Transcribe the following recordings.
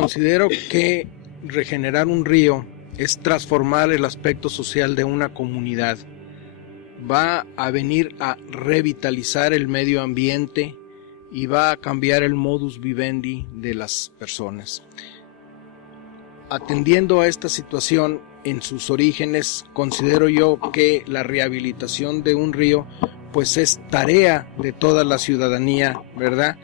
Considero que regenerar un río es transformar el aspecto social de una comunidad. Va a venir a revitalizar el medio ambiente y va a cambiar el modus vivendi de las personas. Atendiendo a esta situación en sus orígenes, considero yo que la rehabilitación de un río pues es tarea de toda la ciudadanía, ¿verdad?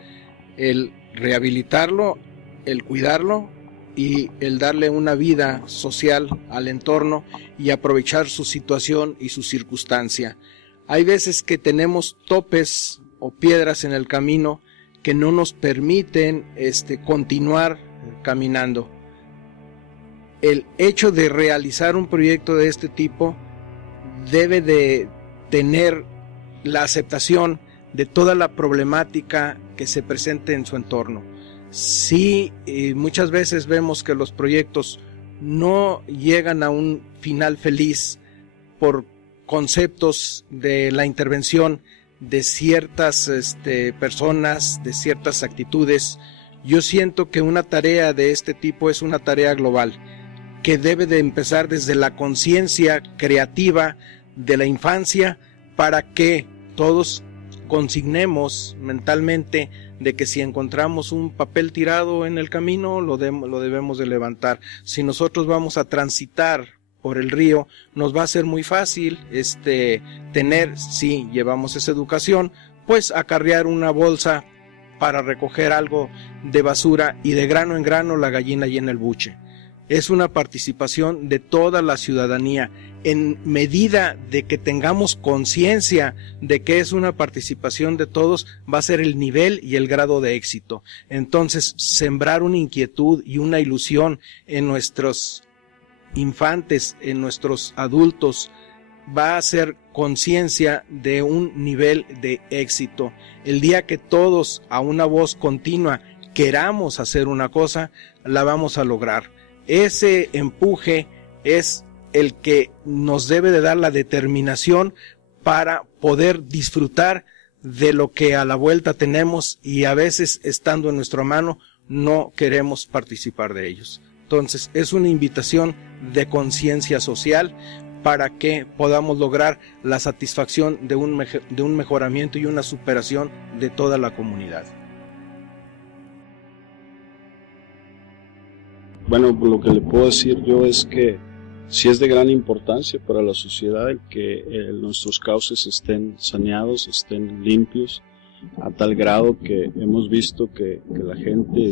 El rehabilitarlo, el cuidarlo y el darle una vida social al entorno y aprovechar su situación y su circunstancia. Hay veces que tenemos topes o piedras en el camino que no nos permiten continuar caminando. El hecho de realizar un proyecto de este tipo debe de tener la aceptación de toda la problemática que se presente en su entorno. Sí, muchas veces vemos que los proyectos no llegan a un final feliz por conceptos de la intervención de ciertas personas, de ciertas actitudes. Yo siento que una tarea de este tipo es una tarea global, que debe de empezar desde la conciencia creativa de la infancia para que todos consignemos mentalmente de que si encontramos un papel tirado en el camino lo debemos de levantar. Si nosotros vamos a transitar por el río, nos va a ser muy fácil tener, si llevamos esa educación, pues acarrear una bolsa para recoger algo de basura y de grano en grano la gallina llena el buche. Es una participación de toda la ciudadanía. En medida de que tengamos conciencia de que es una participación de todos, va a ser el nivel y el grado de éxito. Entonces, sembrar una inquietud y una ilusión en nuestros infantes, en nuestros adultos, va a ser conciencia de un nivel de éxito. El día que todos a una voz continua queramos hacer una cosa, la vamos a lograr. Ese empuje es el que nos debe de dar la determinación para poder disfrutar de lo que a la vuelta tenemos y a veces estando en nuestra mano no queremos participar de ellos. Entonces es una invitación de conciencia social para que podamos lograr la satisfacción de un mejoramiento y una superación de toda la comunidad. Bueno, lo que le puedo decir yo es que sí es de gran importancia para la sociedad el que nuestros cauces estén saneados, estén limpios, a tal grado que hemos visto que la gente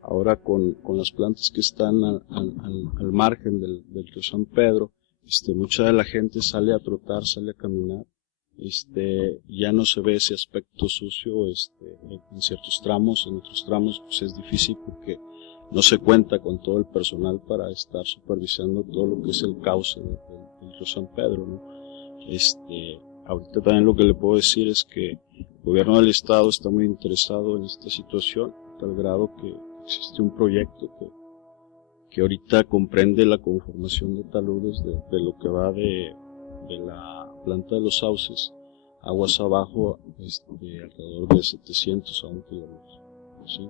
ahora con las plantas que están al margen del río San Pedro, mucha de la gente sale a trotar, sale a caminar, ya no se ve ese aspecto sucio en ciertos tramos, en otros tramos pues es difícil porque no se cuenta con todo el personal para estar supervisando todo lo que es el cauce del río San Pedro, ¿no? Ahorita también lo que le puedo decir es que el gobierno del estado está muy interesado en esta situación, a tal grado que existe un proyecto que ahorita comprende la conformación de taludes de lo que va de la planta de los sauces, aguas abajo, alrededor de 700 a 1 kilómetro, ¿sí?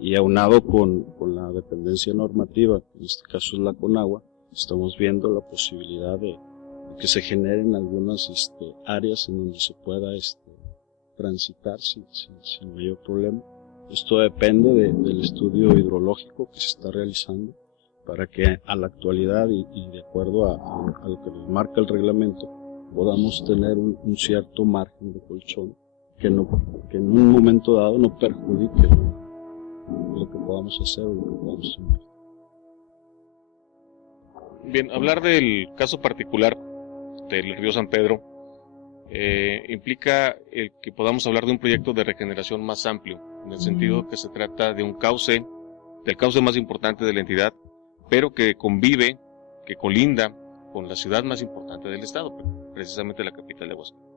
Y aunado con la dependencia normativa, en este caso es la Conagua, estamos viendo la posibilidad de que se generen algunas áreas en donde se pueda transitar sin mayor problema. Esto depende del estudio hidrológico que se está realizando para que a la actualidad y de acuerdo a lo que nos marca el reglamento podamos tener un cierto margen de colchón que en un momento dado no perjudique lo que podamos hacer o lo que podamos hacer. Bien, hablar del caso particular del río San Pedro implica que podamos hablar de un proyecto de regeneración más amplio, en el sentido que se trata de un cauce, del cauce más importante de la entidad, pero que convive, que colinda con la ciudad más importante del estado, precisamente la capital de Aguascalientes.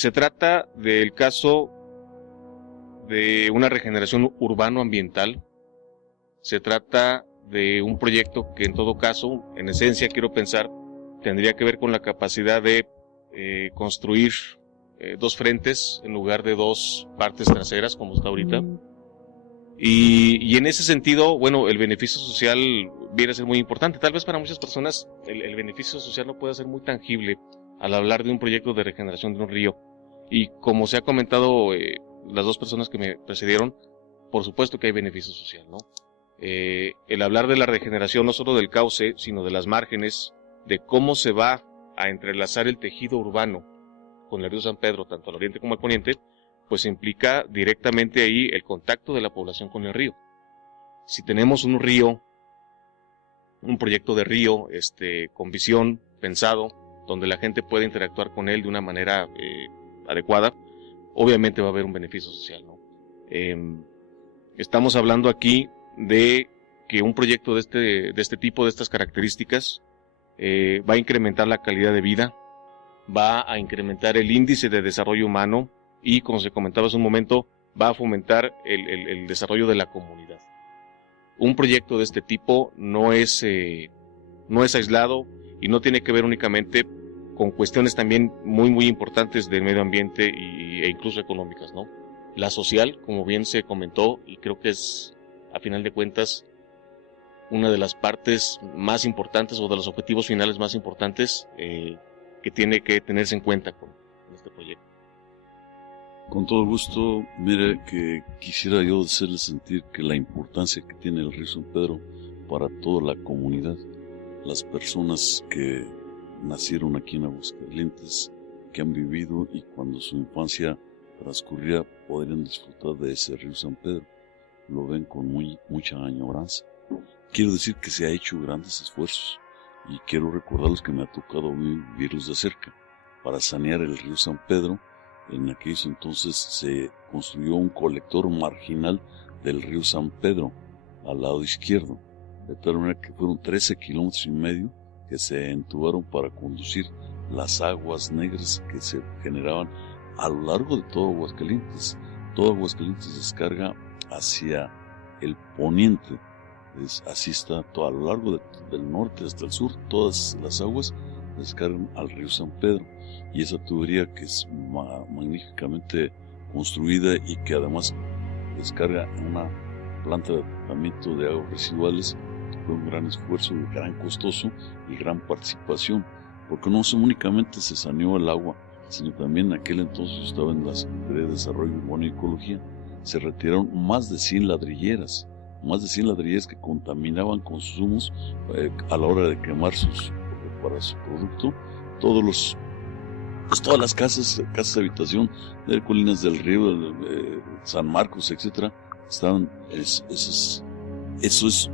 Se trata del caso de una regeneración urbano-ambiental. Se trata de un proyecto que en todo caso, en esencia quiero pensar, tendría que ver con la capacidad de construir 2 frentes en lugar de 2 partes traseras como está ahorita. Y en ese sentido, bueno, el beneficio social viene a ser muy importante. Tal vez para muchas personas el beneficio social no pueda ser muy tangible al hablar de un proyecto de regeneración de un río. Y como se ha comentado las dos personas que me precedieron, por supuesto que hay beneficio social, ¿no? El hablar de la regeneración no solo del cauce, sino de las márgenes, de cómo se va a entrelazar el tejido urbano con el río San Pedro, tanto al oriente como al poniente, pues implica directamente ahí el contacto de la población con el río. Si tenemos un río, un proyecto de río con visión, pensado, donde la gente puede interactuar con él de una manera adecuada, obviamente va a haber un beneficio social, ¿no? Estamos hablando aquí de que un proyecto de este tipo, de estas características, va a incrementar la calidad de vida, va a incrementar el índice de desarrollo humano y, como se comentaba hace un momento, va a fomentar el desarrollo de la comunidad. Un proyecto de este tipo no es aislado y no tiene que ver únicamente con cuestiones también muy muy importantes del medio ambiente e incluso económicas, ¿no? La social, como bien se comentó, y creo que es, a final de cuentas, una de las partes más importantes o de los objetivos finales más importantes que tiene que tenerse en cuenta con este proyecto. Con todo gusto, mire que quisiera yo hacerle sentir que la importancia que tiene el río San Pedro para toda la comunidad, las personas que nacieron aquí en Aguascalientes, que han vivido y cuando su infancia transcurría podrían disfrutar de ese río San Pedro, lo ven con mucha añoranza. Quiero decir que se ha hecho grandes esfuerzos y quiero recordarles que me ha tocado vivirlos de cerca. Para sanear el río San Pedro, en aquellos entonces se construyó un colector marginal del río San Pedro al lado izquierdo, de tal manera que fueron 13 kilómetros y medio que se entubaron para conducir las aguas negras que se generaban a lo largo de todo Aguascalientes. Todo Aguascalientes descarga hacia el poniente, así está todo a lo largo del norte hasta el sur, todas las aguas descargan al río San Pedro, y esa tubería que es magníficamente construida y que además descarga una planta de tratamiento de aguas residuales, fue un gran esfuerzo, gran costoso y gran participación, porque no únicamente se saneó el agua, sino también en aquel entonces yo estaba en la Secretaría de Desarrollo Urbano y Ecología, se retiraron más de 100 ladrilleras que contaminaban con sus humos a la hora de quemar para su producto. Todas las casas de habitación de Colinas del Río, San Marcos, etcétera, estaban, eso es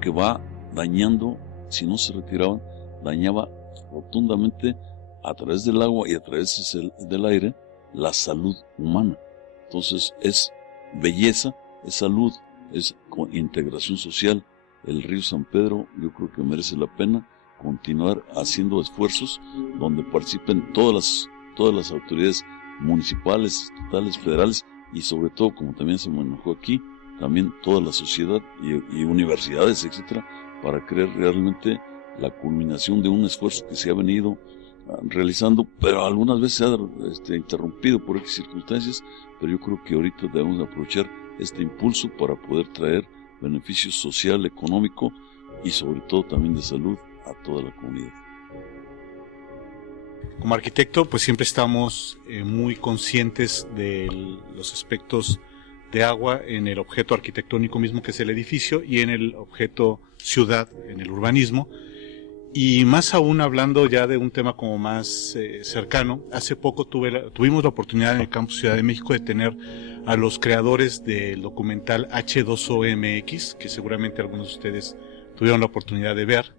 que va dañando, si no se retiraban, dañaba rotundamente a través del agua y a través del aire la salud humana. Entonces es belleza, es salud, es integración social. El río San Pedro yo creo que merece la pena continuar haciendo esfuerzos donde participen todas las autoridades municipales, estatales, federales y sobre todo, como también se manejó aquí, también toda la sociedad y universidades, etcétera, para crear realmente la culminación de un esfuerzo que se ha venido realizando, pero algunas veces se ha interrumpido por X circunstancias, pero yo creo que ahorita debemos aprovechar este impulso para poder traer beneficio social, económico y sobre todo también de salud a toda la comunidad. Como arquitecto, pues siempre estamos muy conscientes de los aspectos de agua en el objeto arquitectónico mismo que es el edificio y en el objeto ciudad, en el urbanismo. Y más aún hablando ya de un tema como más cercano, hace poco tuvimos la oportunidad en el Campus Ciudad de México de tener a los creadores del documental H2OMX, que seguramente algunos de ustedes tuvieron la oportunidad de ver.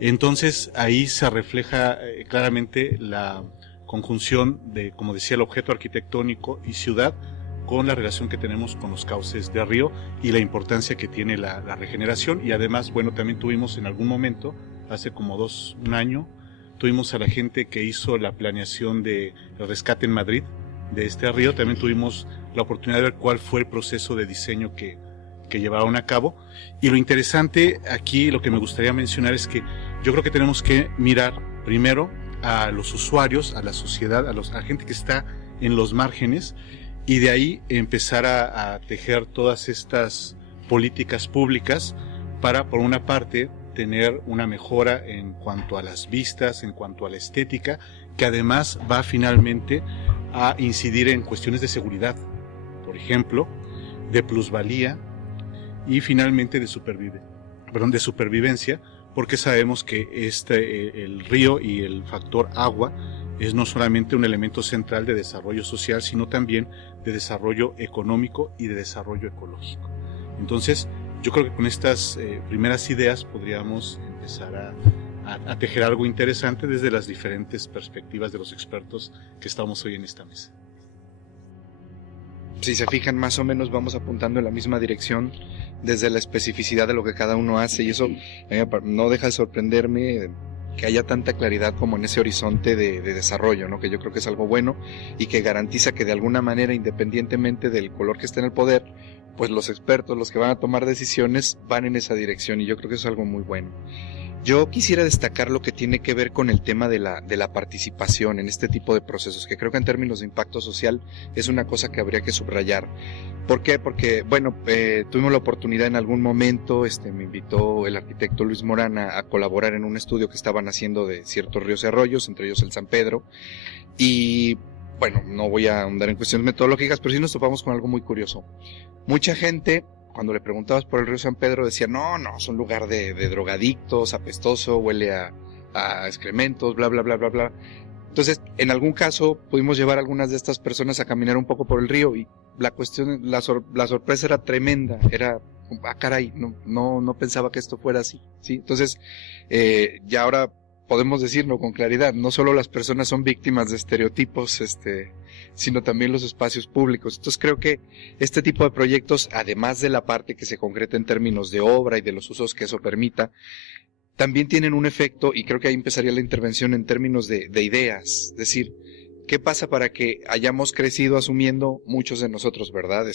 Entonces ahí se refleja claramente la conjunción de, como decía, el objeto arquitectónico y ciudad con la relación que tenemos con los cauces de río y la importancia que tiene la regeneración. Y además, bueno, también tuvimos en algún momento, hace como un año, tuvimos a la gente que hizo la planeación del rescate en Madrid de este río. También tuvimos la oportunidad de ver cuál fue el proceso de diseño que llevaron a cabo. Y lo interesante aquí, lo que me gustaría mencionar es que yo creo que tenemos que mirar primero a los usuarios, a la sociedad, a la gente que está en los márgenes y de ahí empezar a tejer todas estas políticas públicas para, por una parte, tener una mejora en cuanto a las vistas, en cuanto a la estética, que además va finalmente a incidir en cuestiones de seguridad, por ejemplo, de plusvalía y finalmente de supervivencia, porque sabemos que el río y el factor agua es no solamente un elemento central de desarrollo social, sino también de desarrollo económico y de desarrollo ecológico. Entonces, yo creo que con estas primeras ideas podríamos empezar a tejer algo interesante desde las diferentes perspectivas de los expertos que estamos hoy en esta mesa. Si se fijan, más o menos vamos apuntando en la misma dirección desde la especificidad de lo que cada uno hace, y eso no deja de sorprenderme que haya tanta claridad como en ese horizonte de desarrollo, ¿no? Que yo creo que es algo bueno y que garantiza que de alguna manera, independientemente del color que esté en el poder, pues los expertos, los que van a tomar decisiones, van en esa dirección, y yo creo que eso es algo muy bueno. Yo quisiera destacar lo que tiene que ver con el tema de la participación en este tipo de procesos, que creo que en términos de impacto social es una cosa que habría que subrayar. ¿Por qué? Porque, bueno, tuvimos la oportunidad en algún momento, me invitó el arquitecto Luis Morán a colaborar en un estudio que estaban haciendo de ciertos ríos y arroyos, entre ellos el San Pedro, y bueno, no voy a ahondar en cuestiones metodológicas, pero sí nos topamos con algo muy curioso. Mucha gente, cuando le preguntabas por el río San Pedro, decía, no, es un lugar de drogadictos, apestoso, huele a excrementos, bla, bla, bla, bla, bla. Entonces, en algún caso, pudimos llevar a algunas de estas personas a caminar un poco por el río, y la sorpresa era tremenda, era, caray, no pensaba que esto fuera así, ¿sí? Entonces, ya ahora podemos decirlo con claridad, no solo las personas son víctimas de estereotipos, sino también los espacios públicos. Entonces creo que este tipo de proyectos, además de la parte que se concreta en términos de obra y de los usos que eso permita, también tienen un efecto, y creo que ahí empezaría la intervención en términos de ideas. Es decir, ¿qué pasa para que hayamos crecido asumiendo muchos de nosotros, verdad?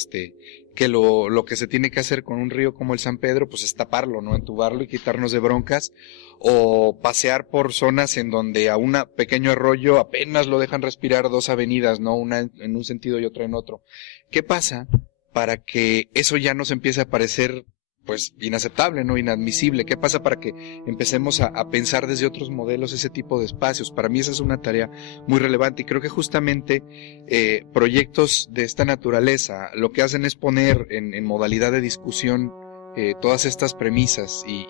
Que lo que se tiene que hacer con un río como el San Pedro, pues es taparlo, ¿no? Entubarlo y quitarnos de broncas, o pasear por zonas en donde a un pequeño arroyo apenas lo dejan respirar 2 avenidas, ¿no? Una en un sentido y otra en otro. ¿Qué pasa para que eso ya nos empiece a parecer, pues, inaceptable, ¿no? Inadmisible? ¿Qué pasa para que empecemos a pensar desde otros modelos ese tipo de espacios? Para mí esa es una tarea muy relevante, y creo que justamente proyectos de esta naturaleza lo que hacen es poner en modalidad de discusión todas estas premisas y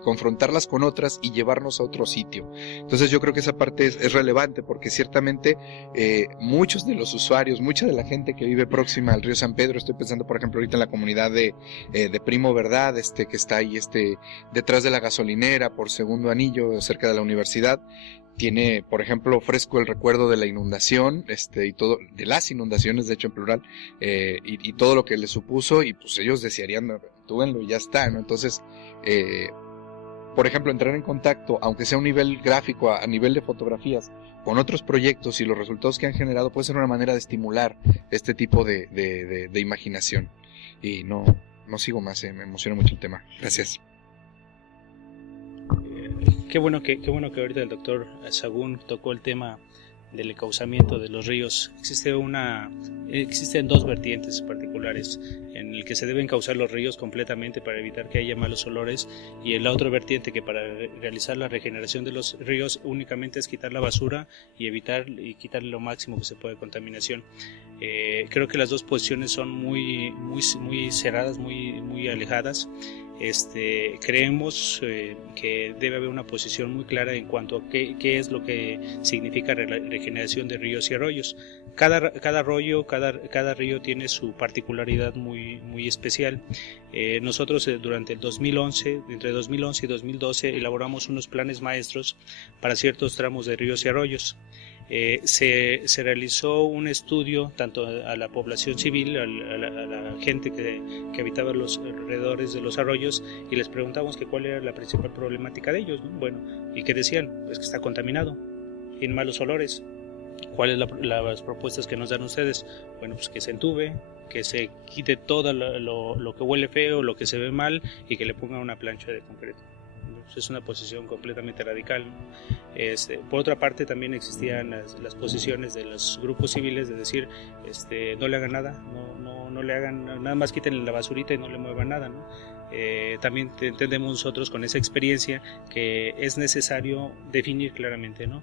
confrontarlas con otras y llevarnos a otro sitio. Entonces yo creo que esa parte es relevante, porque ciertamente muchos de los usuarios, mucha de la gente que vive próxima al río San Pedro, estoy pensando por ejemplo ahorita en la comunidad de Primo Verdad, que está ahí detrás de la gasolinera por Segundo Anillo, cerca de la universidad, tiene, por ejemplo, fresco el recuerdo de la inundación, y todo, de las inundaciones, de hecho en plural, y todo lo que le supuso, y pues ellos desearían, túvenlo y ya está, ¿no? Entonces, por ejemplo, entrar en contacto, aunque sea a un nivel gráfico, a nivel de fotografías, con otros proyectos y los resultados que han generado, puede ser una manera de estimular este tipo de imaginación. Y no sigo más, me emociona mucho el tema. Gracias. Qué bueno que ahorita el doctor Sagún tocó el tema del encauzamiento de los ríos. Existen 2 vertientes particulares en el que se deben encauzar los ríos completamente para evitar que haya malos olores, y en la otra vertiente que para realizar la regeneración de los ríos únicamente es quitar la basura y quitarle lo máximo que se puede de contaminación. Creo que las 2 posiciones son muy cerradas, muy alejadas. Creemos que debe haber una posición muy clara en cuanto a qué es lo que significa regeneración de ríos y arroyos. Cada arroyo, cada río tiene su particularidad muy especial. Nosotros durante el 2011, entre 2011 y 2012, elaboramos unos planes maestros para ciertos tramos de ríos y arroyos. Se realizó un estudio tanto a la población civil, a la gente que habitaba los alrededores de los arroyos, y les preguntamos que cuál era la principal problemática de ellos, ¿no? Bueno, y que decían, pues que está contaminado, tiene malos olores. ¿Cuáles las propuestas que nos dan ustedes? Bueno, pues que se entube, que se quite todo lo que huele feo, lo que se ve mal, y que le pongan una plancha de concreto. Es una posición completamente radical. Por otra parte, también existían las posiciones de los grupos civiles de decir, no le hagan nada, no le hagan nada más, quiten la basurita y no le muevan nada, ¿no? También entendemos nosotros con esa experiencia que es necesario definir claramente, ¿no?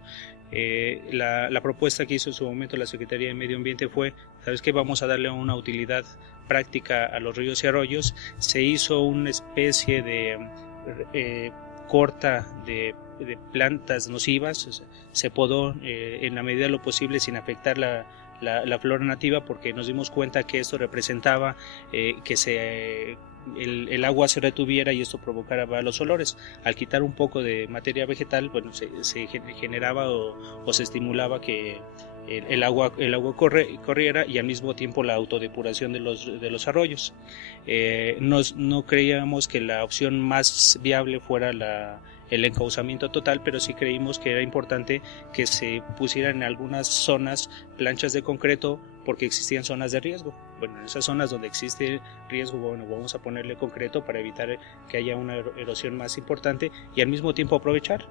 La propuesta que hizo en su momento la Secretaría de Medio Ambiente fue, ¿sabes qué? Vamos a darle una utilidad práctica a los ríos y arroyos. Se hizo una especie de corta de plantas nocivas, o sea, se podó en la medida de lo posible sin afectar la flora nativa, porque nos dimos cuenta que esto representaba que el agua se retuviera y esto provocara malos olores. Al quitar un poco de materia vegetal, bueno, se generaba o se estimulaba que el agua corriera, y al mismo tiempo la autodepuración de los arroyos. No creíamos que la opción más viable fuera el encauzamiento total, pero sí creímos que era importante que se pusieran en algunas zonas planchas de concreto, porque existían zonas de riesgo. Bueno, en esas zonas donde existe riesgo, bueno, vamos a ponerle concreto para evitar que haya una erosión más importante y al mismo tiempo aprovechar.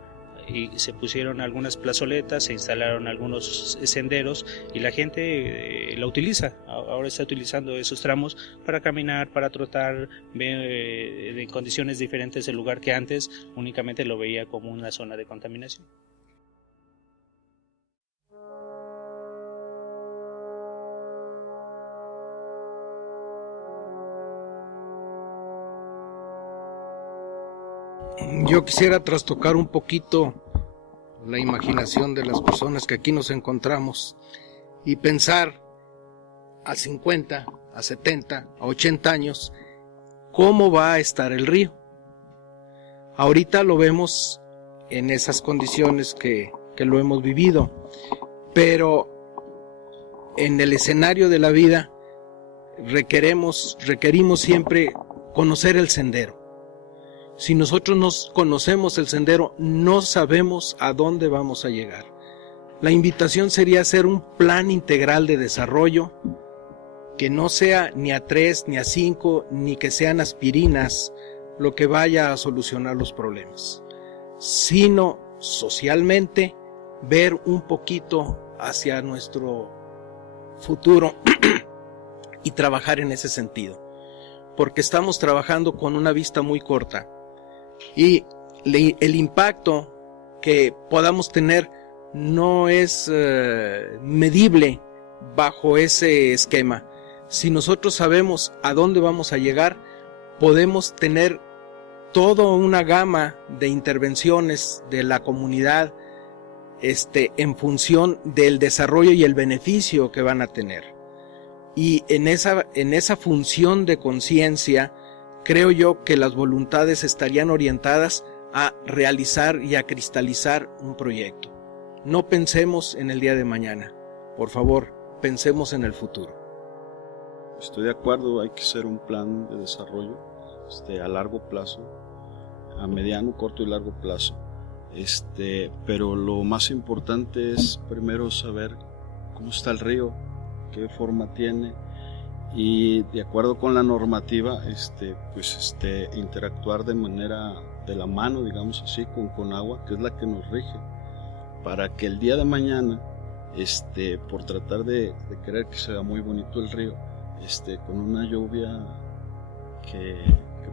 Y se pusieron algunas plazoletas, se instalaron algunos senderos y la gente la utiliza. Ahora está utilizando esos tramos para caminar, para trotar, en condiciones diferentes del lugar que antes únicamente lo veía como una zona de contaminación. Yo quisiera trastocar un poquito la imaginación de las personas que aquí nos encontramos y pensar a 50, a 70, a 80 años, ¿cómo va a estar el río? Ahorita lo vemos en esas condiciones que lo hemos vivido, pero en el escenario de la vida requerimos siempre conocer el sendero. Si nosotros no conocemos el sendero, no sabemos a dónde vamos a llegar. La invitación sería hacer un plan integral de desarrollo que no sea ni a 3, ni a 5, ni que sean aspirinas lo que vaya a solucionar los problemas, sino socialmente ver un poquito hacia nuestro futuro y trabajar en ese sentido, porque estamos trabajando con una vista muy corta. Y el impacto que podamos tener no es medible bajo ese esquema. Si nosotros sabemos a dónde vamos a llegar, podemos tener toda una gama de intervenciones de la comunidad en función del desarrollo y el beneficio que van a tener. Y en esa función de conciencia, creo yo que las voluntades estarían orientadas a realizar y a cristalizar un proyecto. No pensemos en el día de mañana, por favor, pensemos en el futuro. Estoy de acuerdo, hay que hacer un plan de desarrollo a largo plazo, a mediano, corto y largo plazo. Pero lo más importante es primero saber cómo está el río, qué forma tiene, y de acuerdo con la normativa interactuar de manera de la mano, digamos así, con agua, que es la que nos rige, para que el día de mañana por tratar de querer que sea muy bonito el río, con una lluvia que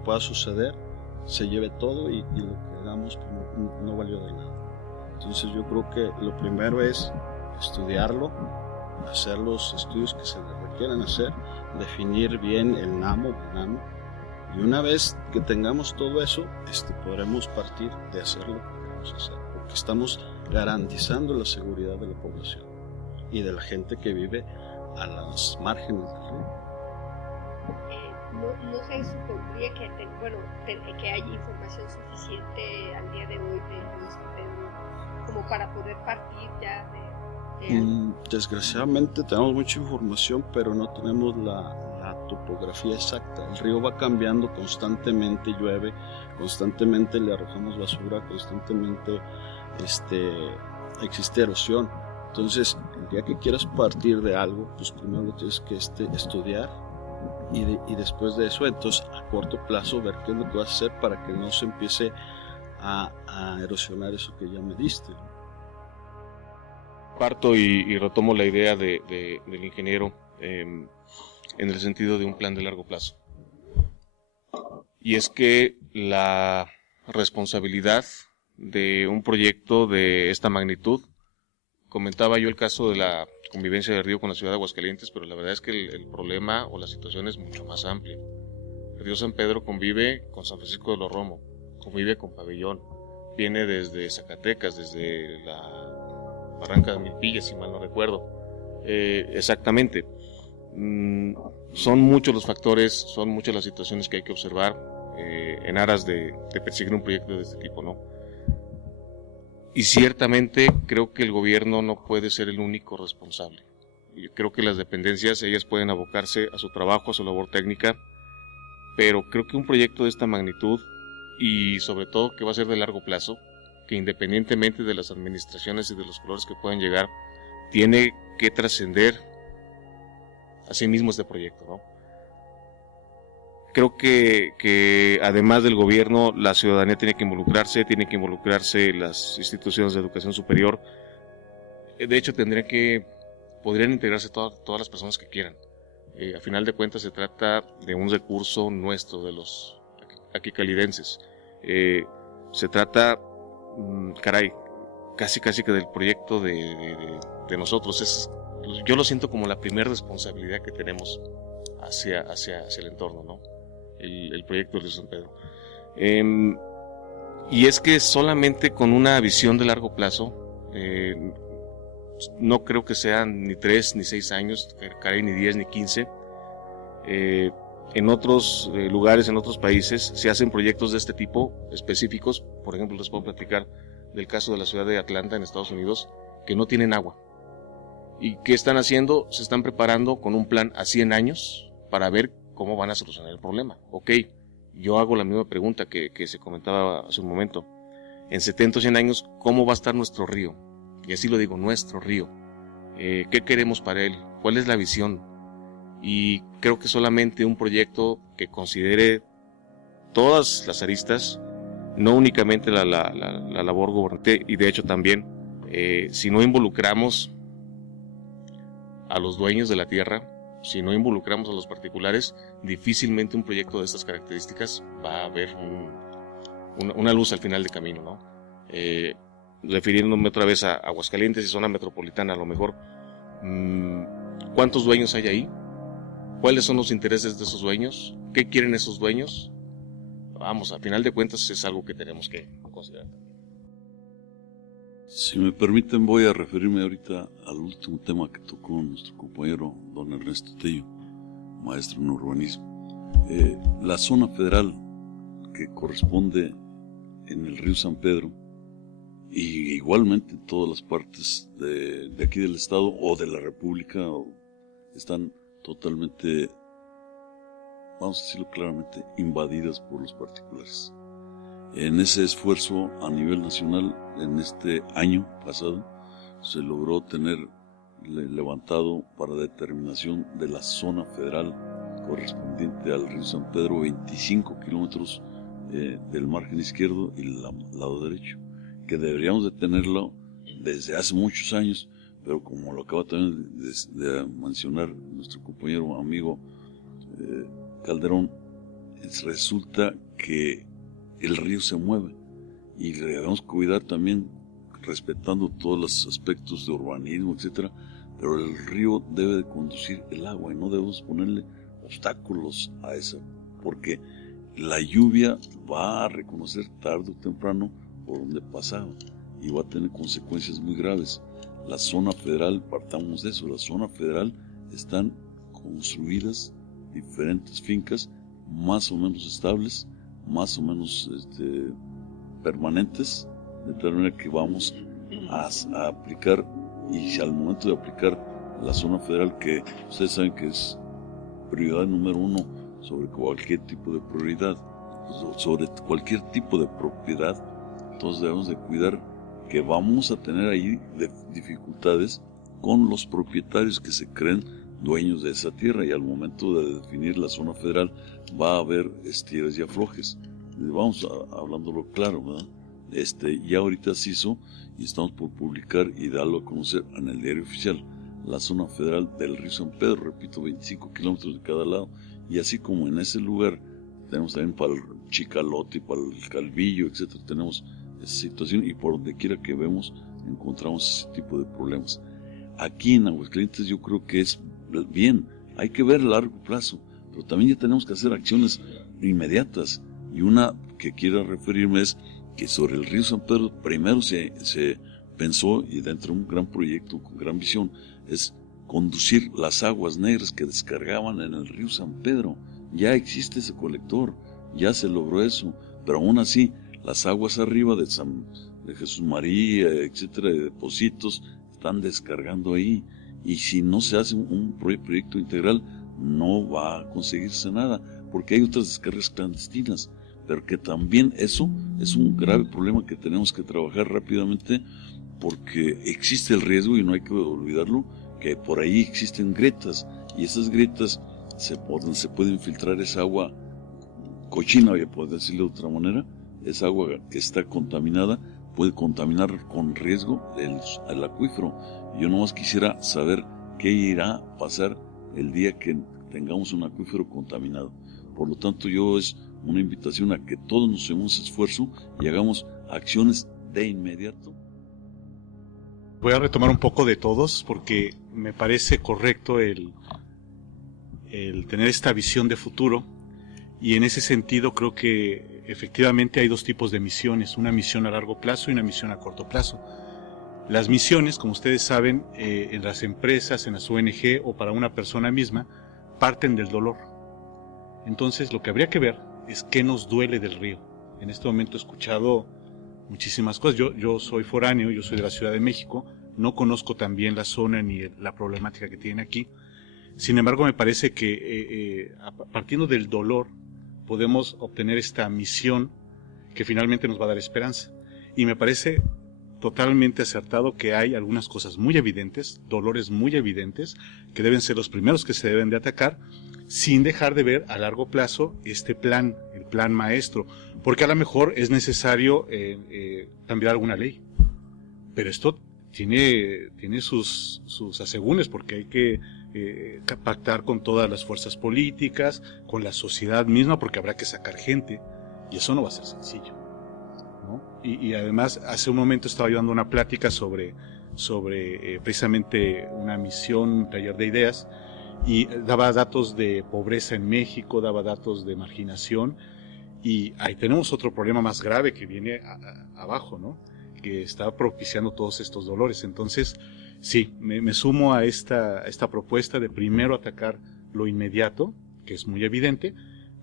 pueda suceder, se lleve todo y lo que hagamos no valió de nada. Entonces yo creo que lo primero es estudiarlo, hacer los estudios que se requieran hacer, definir bien el NAMO, y una vez que tengamos todo eso, podremos partir de hacer lo que queremos hacer, porque estamos garantizando la seguridad de la población y de la gente que vive a las márgenes del río. No se supondría que haya información suficiente al día de hoy de Luis Pedro como para poder partir ya de algo. Desgraciadamente tenemos mucha información, pero no tenemos la topografía exacta. El río va cambiando constantemente, llueve, constantemente le arrojamos basura, constantemente existe erosión. Entonces, el día que quieras partir de algo, pues primero lo tienes que estudiar y después de eso, entonces a corto plazo ver qué es lo que vas a hacer para que no se empiece a erosionar eso que ya me diste. Parto y retomo la idea del ingeniero en el sentido de un plan de largo plazo. Y es que la responsabilidad de un proyecto de esta magnitud, comentaba yo el caso de la convivencia del río con la ciudad de Aguascalientes, pero la verdad es que el problema o la situación es mucho más amplia. El río San Pedro convive con San Francisco de los Romo, convive con Pabellón, viene desde Zacatecas, desde la Barranca de Milpillas, si mal no recuerdo. Exactamente. Son muchos los factores, son muchas las situaciones que hay que observar en aras de perseguir un proyecto de este tipo, ¿no? Y ciertamente creo que el gobierno no puede ser el único responsable. Yo creo que las dependencias, ellas pueden abocarse a su trabajo, a su labor técnica, pero creo que un proyecto de esta magnitud, y sobre todo que va a ser de largo plazo, que independientemente de las administraciones y de los colores que puedan llegar, tiene que trascender a sí mismo este proyecto, ¿no? Creo que además del gobierno, la ciudadanía tiene que involucrarse las instituciones de educación superior. De hecho, podrían integrarse todas las personas que quieran. A final de cuentas se trata de un recurso nuestro, de los aquicalidenses. Se trata, casi que del proyecto de nosotros. Yo lo siento como la primera responsabilidad que tenemos hacia el entorno, ¿no? El proyecto de Río San Pedro. Y es que solamente con una visión de largo plazo, no creo que sean ni 3 ni 6 años, caray, ni 10 ni 15. En otros lugares, en otros países, se hacen proyectos de este tipo específicos. Por ejemplo, les puedo platicar del caso de la ciudad de Atlanta, en Estados Unidos, que no tienen agua. ¿Y qué están haciendo? Se están preparando con un plan a 100 años para ver cómo van a solucionar el problema. Ok, yo hago la misma pregunta que se comentaba hace un momento. En 70 o 100 años, ¿cómo va a estar nuestro río? Y así lo digo, nuestro río. ¿Qué queremos para él? ¿Cuál es la visión? Y creo que solamente un proyecto que considere todas las aristas, no únicamente la labor gubernamental, y de hecho también, si no involucramos a los dueños de la tierra, si no involucramos a los particulares, difícilmente un proyecto de estas características va a haber una luz al final del camino, ¿no? Refiriéndome otra vez a Aguascalientes y zona metropolitana, a lo mejor, ¿cuántos dueños hay ahí? ¿Cuáles son los intereses de esos dueños? ¿Qué quieren esos dueños? Vamos, a final de cuentas es algo que tenemos que considerar. Si me permiten, voy a referirme ahorita al último tema que tocó nuestro compañero don Ernesto Tello, maestro en urbanismo. La zona federal que corresponde en el río San Pedro, y igualmente en todas las partes de aquí del estado o de la república, están totalmente, vamos a decirlo claramente, invadidas por los particulares. En ese esfuerzo a nivel nacional, en este año pasado, se logró tener levantado para determinación de la zona federal correspondiente al río San Pedro 25 kilómetros del margen izquierdo y el lado derecho, que deberíamos de tenerlo desde hace muchos años, pero como lo acaba también de mencionar nuestro compañero amigo Calderón, resulta que el río se mueve y debemos cuidar también, respetando todos los aspectos de urbanismo, etcétera, pero el río debe de conducir el agua y no debemos ponerle obstáculos a eso, porque la lluvia va a reconocer tarde o temprano por donde pasaba y va a tener consecuencias muy graves. La zona federal, partamos de eso, la zona federal están construidas diferentes fincas más o menos estables, más o menos permanentes, de tal manera que vamos a aplicar, y al momento de aplicar la zona federal, que ustedes saben que es prioridad número 1 sobre cualquier tipo de prioridad, sobre cualquier tipo de propiedad, entonces debemos de cuidar que vamos a tener ahí dificultades con los propietarios que se creen dueños de esa tierra, y al momento de definir la zona federal va a haber estires y aflojes. Vamos hablándolo claro, ¿verdad? Ya ahorita se hizo y estamos por publicar y darlo a conocer en el diario oficial la zona federal del río San Pedro, repito, 25 kilómetros de cada lado, y así como en ese lugar tenemos también para el Chicalote, para el Calvillo, etcétera, tenemos esa situación, y por donde quiera que vemos encontramos ese tipo de problemas. Aquí en Aguascalientes yo creo que es bien, hay que ver a largo plazo, pero también ya tenemos que hacer acciones inmediatas, y una que quiero referirme es que sobre el río San Pedro primero se pensó, y dentro de un gran proyecto con gran visión, es conducir las aguas negras que descargaban en el río San Pedro. Ya existe ese colector, ya se logró eso, pero aún así las aguas arriba de Jesús María, etcétera, de Pocitos, están descargando ahí, y si no se hace un proyecto integral no va a conseguirse nada, porque hay otras descargas clandestinas, pero que también eso es un grave problema que tenemos que trabajar rápidamente, porque existe el riesgo, y no hay que olvidarlo, que por ahí existen grietas, y esas grietas se puede infiltrar esa agua cochina, por decirlo de otra manera, esa agua que está contaminada puede contaminar con riesgo el acuífero. Yo nomás quisiera saber qué irá a pasar el día que tengamos un acuífero contaminado. Por lo tanto, es una invitación a que todos nos hagamos esfuerzo y hagamos acciones de inmediato. Voy a retomar un poco de todos, porque me parece correcto el tener esta visión de futuro, y en ese sentido creo que efectivamente hay dos tipos de misiones, una misión a largo plazo y una misión a corto plazo. Las misiones, como ustedes saben, en las empresas, en las ONG o para una persona misma, parten del dolor. Entonces lo que habría que ver es qué nos duele del río. En este momento he escuchado muchísimas cosas. Yo soy foráneo, yo soy de la Ciudad de México, no conozco tan bien la zona ni la problemática que tiene aquí. Sin embargo, me parece que partiendo del dolor podemos obtener esta misión que finalmente nos va a dar esperanza. Y me parece totalmente acertado que hay algunas cosas muy evidentes, dolores muy evidentes, que deben ser los primeros que se deben de atacar, sin dejar de ver a largo plazo este plan, el plan maestro, porque a lo mejor es necesario cambiar alguna ley, pero esto tiene sus asegúnes, porque hay que pactar con todas las fuerzas políticas, con la sociedad misma, porque habrá que sacar gente, y eso no va a ser sencillo, ¿no? Y además, hace un momento estaba yo dando una plática sobre precisamente una misión, un taller de ideas, y daba datos de pobreza en México, daba datos de marginación, y ahí tenemos otro problema más grave que viene abajo, ¿no? Que está propiciando todos estos dolores. Entonces, sí, me sumo a esta propuesta de primero atacar lo inmediato, que es muy evidente,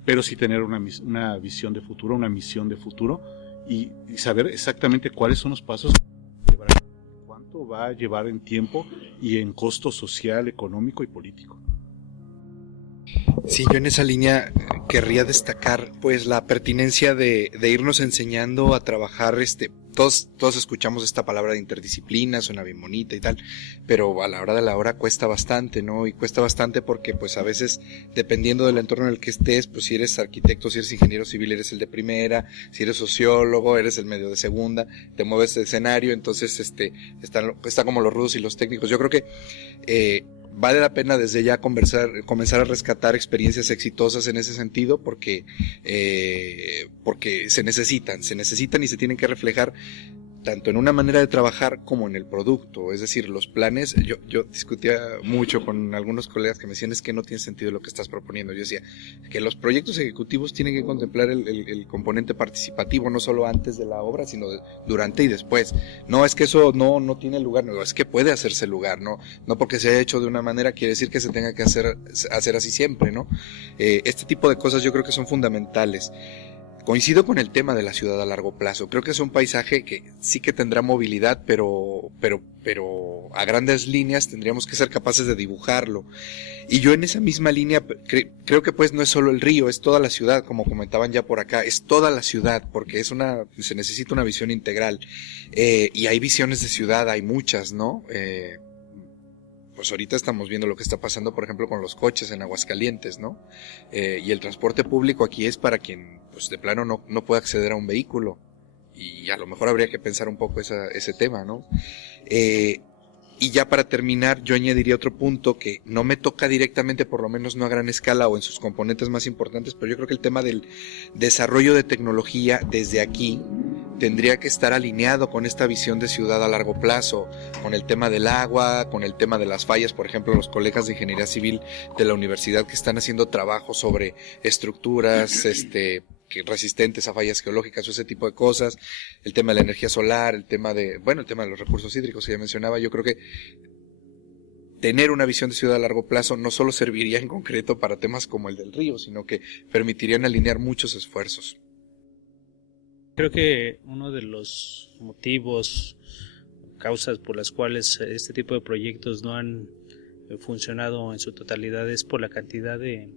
pero sí tener una visión de futuro, una misión de futuro, y saber exactamente cuáles son los pasos que llevará, cuánto va a llevar en tiempo y en costo social, económico y político. Sí, yo en esa línea querría destacar pues la pertinencia de irnos enseñando a trabajar todos escuchamos esta palabra de interdisciplina, suena bien bonita y tal, pero a la hora de la hora cuesta bastante, ¿no? Y cuesta bastante porque pues a veces, dependiendo del entorno en el que estés, pues si eres arquitecto, si eres ingeniero civil, eres el de primera, si eres sociólogo, eres el medio de segunda, te mueves de escenario, entonces está como los rudos y los técnicos. Yo creo que vale la pena desde ya comenzar a rescatar experiencias exitosas en ese sentido, porque se necesitan y se tienen que reflejar tanto en una manera de trabajar como en el producto. Es decir, los planes, yo discutía mucho con algunos colegas que me decían, es que no tiene sentido lo que estás proponiendo. Yo decía que los proyectos ejecutivos tienen que contemplar el componente participativo, no solo antes de la obra, sino durante y después. No es que eso no tiene lugar, no, es que puede hacerse lugar, no porque se haya hecho de una manera quiere decir que se tenga que hacer así siempre, ¿no? Este tipo de cosas yo creo que son fundamentales. Coincido con el tema de la ciudad a largo plazo. Creo que es un paisaje que sí que tendrá movilidad, pero a grandes líneas tendríamos que ser capaces de dibujarlo. Y yo en esa misma línea creo que pues no es solo el río, es toda la ciudad, como comentaban ya por acá, es toda la ciudad, porque se necesita una visión integral. Y hay visiones de ciudad, hay muchas, ¿no? Pues ahorita estamos viendo lo que está pasando, por ejemplo, con los coches en Aguascalientes, ¿no? Y el transporte público aquí es para quien, pues de plano no puede acceder a un vehículo. y a lo mejor habría que pensar un poco ese tema, ¿no? Y ya para terminar, yo añadiría otro punto que no me toca directamente, por lo menos no a gran escala o en sus componentes más importantes, pero yo creo que el tema del desarrollo de tecnología desde aquí tendría que estar alineado con esta visión de ciudad a largo plazo, con el tema del agua, con el tema de las fallas. Por ejemplo, los colegas de ingeniería civil de la universidad que están haciendo trabajo sobre estructuras, que resistentes a fallas geológicas o ese tipo de cosas, el tema de la energía solar, el tema de los recursos hídricos que ya mencionaba. Yo creo que tener una visión de ciudad a largo plazo no solo serviría en concreto para temas como el del río, sino que permitirían alinear muchos esfuerzos. Creo que uno de los motivos, causas por las cuales este tipo de proyectos no han funcionado en su totalidad es por la cantidad de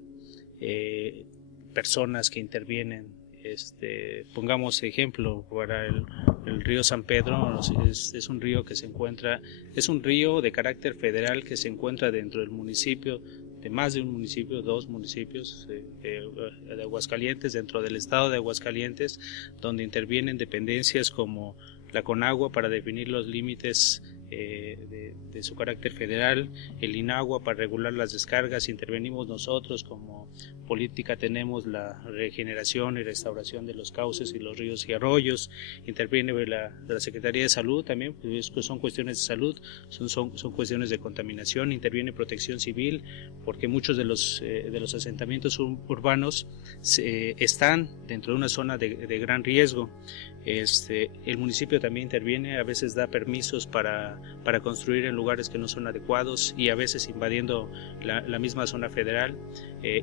personas que intervienen. Pongamos ejemplo para el río San Pedro. Es un río que se encuentra, es un río de carácter federal que se encuentra dentro del municipio, de más de un municipio, 2 municipios de Aguascalientes, dentro del estado de Aguascalientes, donde intervienen dependencias como la Conagua para definir los límites de su carácter federal, el INAHUA para regular las descargas, intervenimos nosotros como política, tenemos la regeneración y restauración de los cauces y los ríos y arroyos, interviene la Secretaría de Salud también, pues son cuestiones de salud, son cuestiones de contaminación, interviene Protección Civil, porque muchos de los asentamientos urbanos están dentro de una zona de gran riesgo. El municipio también interviene, a veces da permisos para construir en lugares que no son adecuados y a veces invadiendo la misma zona federal.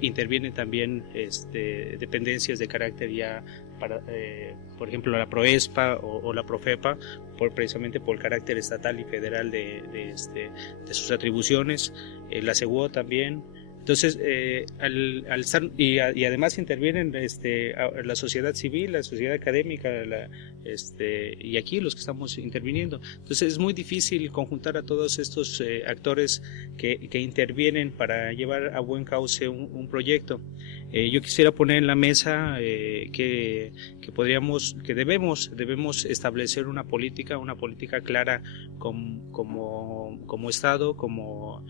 Intervienen también dependencias de carácter ya para, por ejemplo, la Proespa o la Profepa, precisamente por el carácter estatal y federal de sus atribuciones. La SEGUO también. Entonces, al estar, y además intervienen la sociedad civil, la sociedad académica, y aquí los que estamos interviniendo. Entonces, es muy difícil conjuntar a todos estos actores que intervienen para llevar a buen cauce un proyecto. Yo quisiera poner en la mesa que debemos establecer una política clara como Estado, como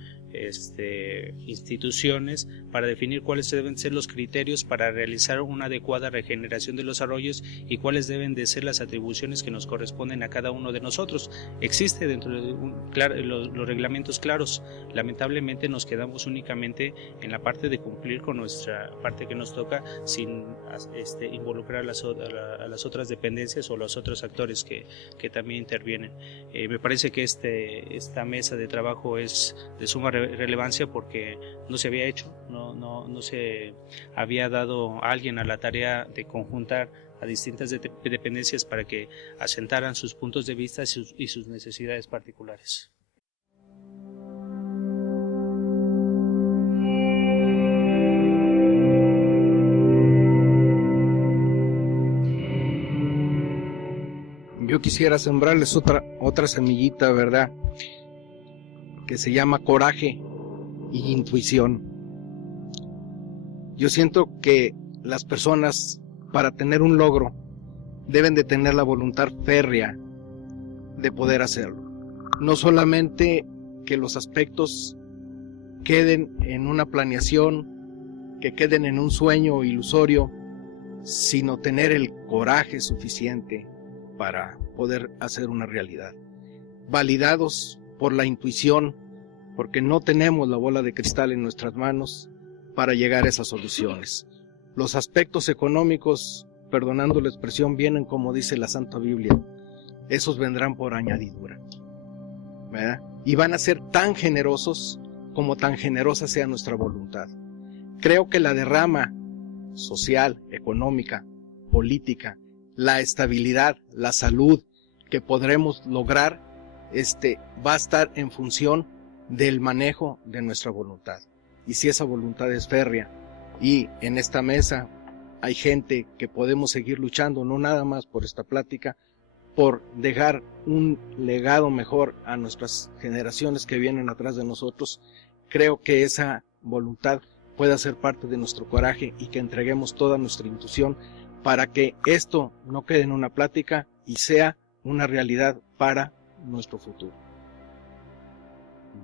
instituciones, para definir cuáles deben ser los criterios para realizar una adecuada regeneración de los arroyos y cuáles deben de ser las atribuciones que nos corresponden a cada uno de nosotros. Existe dentro de los reglamentos claros. Lamentablemente nos quedamos únicamente en la parte de cumplir con nuestra parte que nos toca, sin involucrar a las otras dependencias o los otros actores que también intervienen. Me parece que esta mesa de trabajo es de suma relevancia porque no se había hecho, no se había dado a alguien a la tarea de conjuntar a distintas dependencias para que asentaran sus puntos de vista y sus necesidades particulares. Yo quisiera sembrarles otra semillita, ¿verdad?, que se llama coraje y intuición. Yo siento que las personas, para tener un logro, deben de tener la voluntad férrea de poder hacerlo. No solamente que los aspectos queden en una planeación, que queden en un sueño ilusorio, sino tener el coraje suficiente para poder hacer una realidad. Validados por la intuición, porque no tenemos la bola de cristal en nuestras manos para llegar a esas soluciones. Los aspectos económicos, perdonando la expresión, vienen como dice la Santa Biblia, esos vendrán por añadidura, ¿verdad? Y van a ser tan generosos como tan generosa sea nuestra voluntad. Creo que la derrama social, económica, política, la estabilidad, la salud que podremos lograr, va a estar en función del manejo de nuestra voluntad. Y si esa voluntad es férrea, y en esta mesa hay gente que podemos seguir luchando, no nada más por esta plática, por dejar un legado mejor a nuestras generaciones que vienen atrás de nosotros, creo que esa voluntad pueda ser parte de nuestro coraje y que entreguemos toda nuestra intuición para que esto no quede en una plática y sea una realidad para nuestro futuro?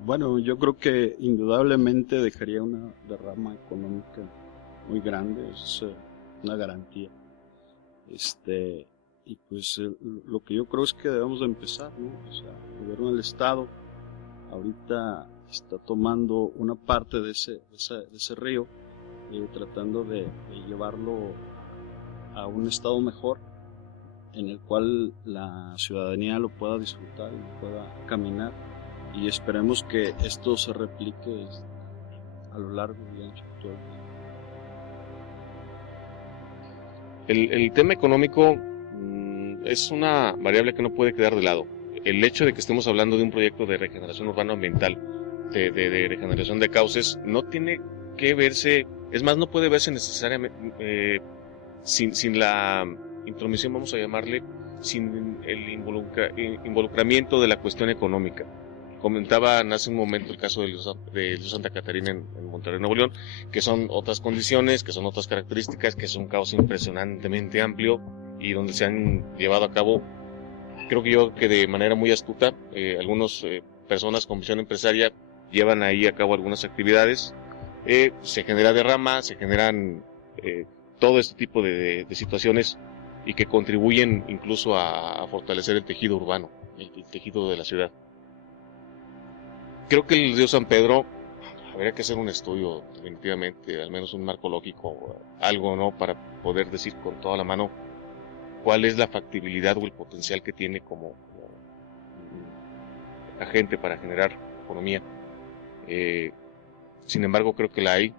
Bueno, yo creo que indudablemente dejaría una derrama económica muy grande, es una garantía. Y pues lo que yo creo es que debemos de empezar, ¿no? O sea, el gobierno del estado ahorita está tomando una parte de ese río, tratando de llevarlo a un estado mejor, en el cual la ciudadanía lo pueda disfrutar y lo pueda caminar, y esperemos que esto se replique a lo largo y ancho de todo el país. El tema económico es una variable que no puede quedar de lado. El hecho de que estemos hablando de un proyecto de regeneración urbana ambiental, de regeneración de cauces, no tiene que verse, es más, no puede verse necesariamente sin la intromisión, vamos a llamarle, sin el involucramiento de la cuestión económica. Comentaban hace un momento el caso de Santa Catarina en Monterrey, Nuevo León, que son otras condiciones, que son otras características, que es un cauce impresionantemente amplio y donde se han llevado a cabo, creo que de manera muy astuta, algunas personas con visión empresaria llevan ahí a cabo algunas actividades, se genera derrama, se generan todo este tipo de situaciones y que contribuyen incluso a fortalecer el tejido urbano, el tejido de la ciudad. Creo que el río San Pedro, habría que hacer un estudio, definitivamente, al menos un marco lógico, algo, ¿no?, para poder decir con toda la mano cuál es la factibilidad o el potencial que tiene como agente para generar economía. Sin embargo, creo que la hay.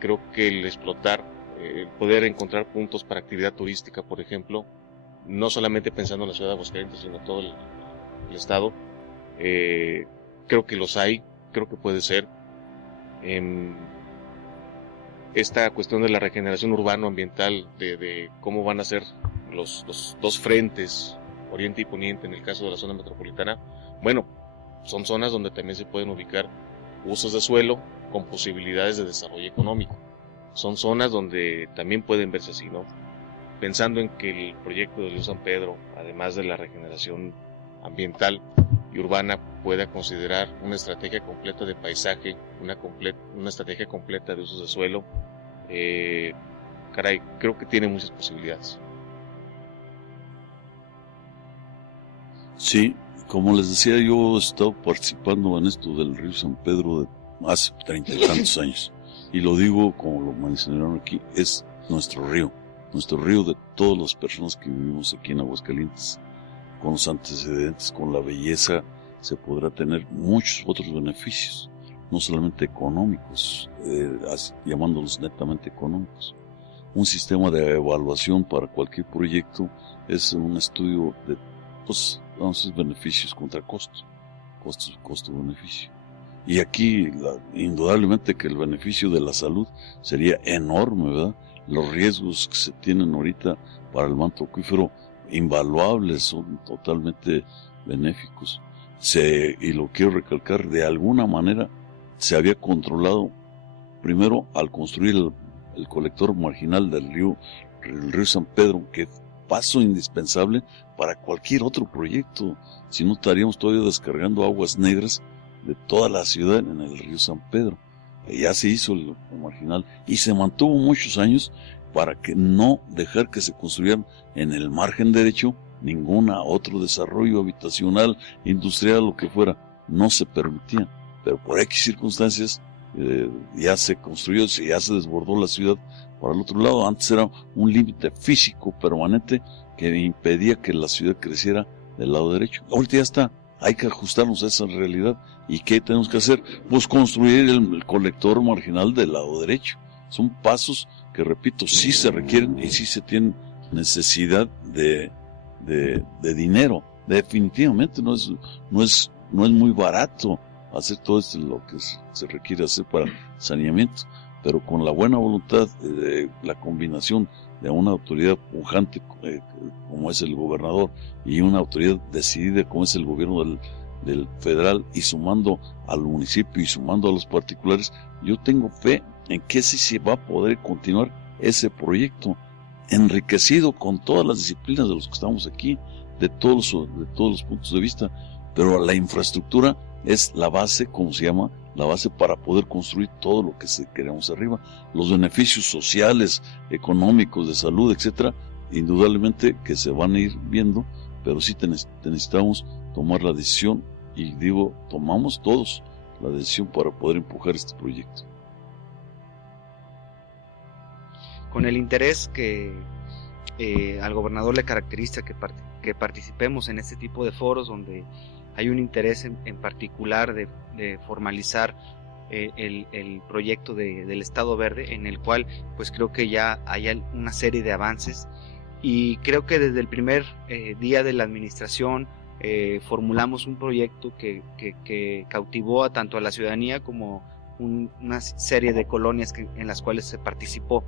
Creo que el explotar, el poder encontrar puntos para actividad turística, por ejemplo, no solamente pensando en la ciudad de Aguascalientes, sino todo el estado, creo que los hay, creo que puede ser. Esta cuestión de la regeneración urbano-ambiental, de cómo van a ser los dos frentes, oriente y poniente, en el caso de la zona metropolitana, bueno, son zonas donde también se pueden ubicar usos de suelo con posibilidades de desarrollo económico. Son zonas donde también pueden verse así, ¿no? Pensando en que el proyecto de río San Pedro, además de la regeneración ambiental y urbana, pueda considerar una estrategia completa de paisaje, una estrategia completa de usos de suelo, creo que tiene muchas posibilidades. Sí, como les decía, yo he estado participando en esto del río San Pedro de hace 30 y tantos años, y lo digo como lo mencionaron aquí, es nuestro río de todas las personas que vivimos aquí en Aguascalientes. Con los antecedentes, con la belleza, se podrá tener muchos otros beneficios, no solamente económicos, llamándolos netamente económicos. Un sistema de evaluación para cualquier proyecto es un estudio de, pues, entonces, beneficios contra costos, costo-beneficio. Y aquí, indudablemente que el beneficio de la salud sería enorme, ¿verdad? Los riesgos que se tienen ahorita para el manto acuífero, invaluables, son totalmente benéficos. Y lo quiero recalcar, de alguna manera se había controlado, primero al construir el colector marginal del río San Pedro, que es paso indispensable para cualquier otro proyecto. Si no, estaríamos todavía descargando aguas negras de toda la ciudad en el río San Pedro. Ya se hizo el marginal y se mantuvo muchos años para que no dejar que se construyeran en el margen derecho ninguna otro desarrollo habitacional, industrial, lo que fuera. No se permitía, pero por X circunstancias ya se construyó, ya se desbordó la ciudad para el otro lado. Antes era un límite físico permanente que impedía que la ciudad creciera del lado derecho. Ahorita ya está, hay que ajustarnos a esa realidad. ¿Y qué tenemos que hacer? Pues construir el colector marginal del lado derecho. Son pasos que, repito, sí se requieren y sí se tienen necesidad de dinero. Definitivamente no es muy barato hacer todo esto, lo que se requiere hacer para saneamiento, pero con la buena voluntad, la combinación de una autoridad pujante como es el gobernador y una autoridad decidida como es el gobierno del federal, y sumando al municipio y sumando a los particulares, yo tengo fe en que sí se va a poder continuar ese proyecto. enriquecido con todas las disciplinas de los que estamos aquí, de todos los puntos de vista, pero la infraestructura es la base, como se llama, la base para poder construir todo lo que queremos arriba. Los beneficios sociales, económicos, de salud, etcétera, indudablemente que se van a ir viendo, pero sí necesitamos tomar la decisión, y digo, tomamos todos la decisión para poder empujar este proyecto. Con el interés que al gobernador le caracteriza que participemos en este tipo de foros donde hay un interés en particular de formalizar el proyecto del Estado Verde, en el cual pues creo que ya hay una serie de avances, y creo que desde el primer día de la administración formulamos un proyecto que cautivó tanto a la ciudadanía como una serie de colonias en las cuales se participó.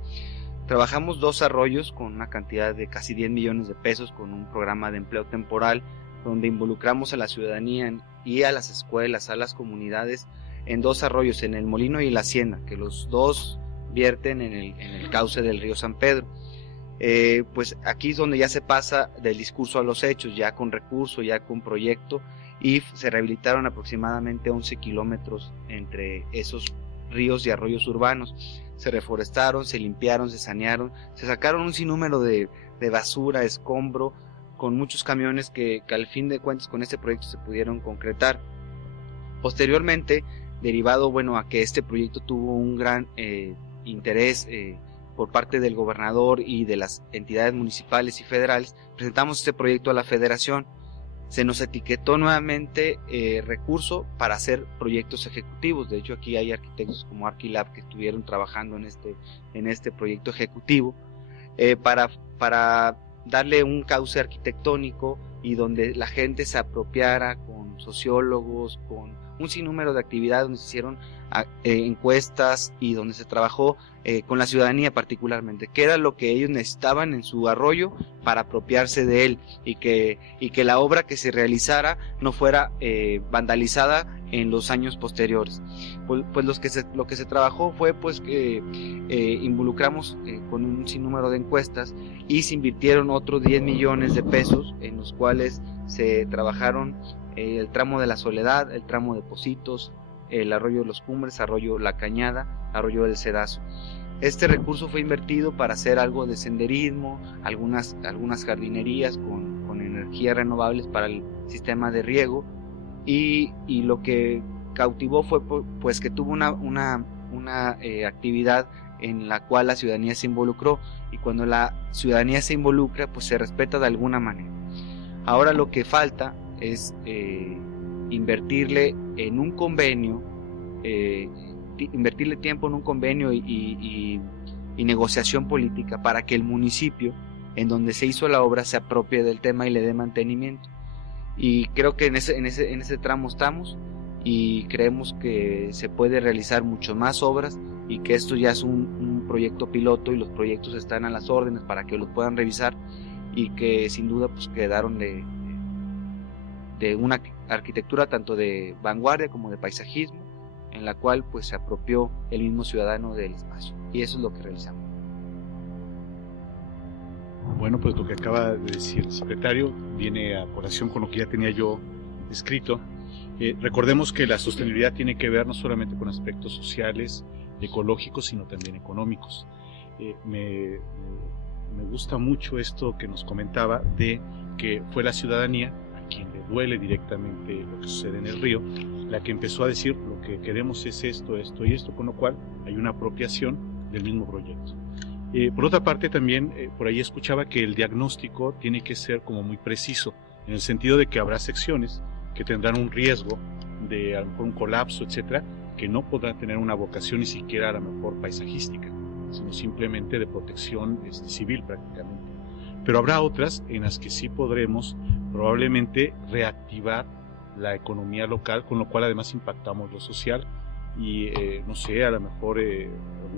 Trabajamos 2 arroyos con una cantidad de casi 10 millones de pesos, con un programa de empleo temporal donde involucramos a la ciudadanía y a las escuelas, a las comunidades, en 2 arroyos, en el Molino y la Hacienda, que los 2 vierten en el cauce del río San Pedro. Pues aquí es donde ya se pasa del discurso a los hechos, ya con recurso, ya con proyecto, y se rehabilitaron aproximadamente 11 kilómetros entre esos ríos y arroyos urbanos. Se reforestaron, se limpiaron, se sanearon, se sacaron un sinnúmero de basura, escombro, con muchos camiones que al fin de cuentas con este proyecto se pudieron concretar. Posteriormente, derivado a que este proyecto tuvo un gran interés por parte del gobernador y de las entidades municipales y federales, presentamos este proyecto a la Federación. Se nos etiquetó nuevamente recurso para hacer proyectos ejecutivos. De hecho, aquí hay arquitectos como Arquilab que estuvieron trabajando en este proyecto ejecutivo para darle un cauce arquitectónico y donde la gente se apropiara, con sociólogos, con un sinnúmero de actividades donde se hicieron encuestas y donde se trabajó con la ciudadanía particularmente, que era lo que ellos necesitaban en su arroyo para apropiarse de él, y que la obra que se realizara no fuera vandalizada en los años posteriores. Pues lo que se trabajó fue pues que involucramos con un sinnúmero de encuestas, y se invirtieron otros 10 millones de pesos en los cuales se trabajaron el tramo de la Soledad, el tramo de Pocitos, el arroyo de los Cumbres, arroyo La Cañada, arroyo del Cedazo. Este recurso fue invertido para hacer algo de senderismo, algunas jardinerías con energías renovables para el sistema de riego, y lo que cautivó fue pues que tuvo una actividad en la cual la ciudadanía se involucró, y cuando la ciudadanía se involucra pues se respeta de alguna manera. Ahora lo que falta es invertirle en un convenio, invertirle tiempo en un convenio y negociación política para que el municipio en donde se hizo la obra se apropie del tema y le dé mantenimiento. Y creo que en ese tramo estamos, y creemos que se puede realizar mucho más obras, y que esto ya es un proyecto piloto, y los proyectos están a las órdenes para que los puedan revisar, y que sin duda pues quedaron de una arquitectura tanto de vanguardia como de paisajismo, en la cual pues se apropió el mismo ciudadano del espacio, y eso es lo que realizamos. Bueno, pues lo que acaba de decir el secretario viene a colación con lo que ya tenía yo escrito. Recordemos que la sostenibilidad tiene que ver no solamente con aspectos sociales, ecológicos, sino también económicos. Me gusta mucho esto que nos comentaba de que fue la ciudadanía, a quien le duele directamente lo que sucede en el río, la que empezó a decir lo que queremos es esto, esto y esto, con lo cual hay una apropiación del mismo proyecto. Por otra parte también por ahí escuchaba que el diagnóstico tiene que ser como muy preciso, en el sentido de que habrá secciones que tendrán un riesgo de a lo mejor un colapso, etcétera, que no podrán tener una vocación ni siquiera a lo mejor paisajística, sino simplemente de protección civil prácticamente. Pero habrá otras en las que sí podremos probablemente reactivar la economía local, con lo cual además impactamos lo social y no sé, a lo mejor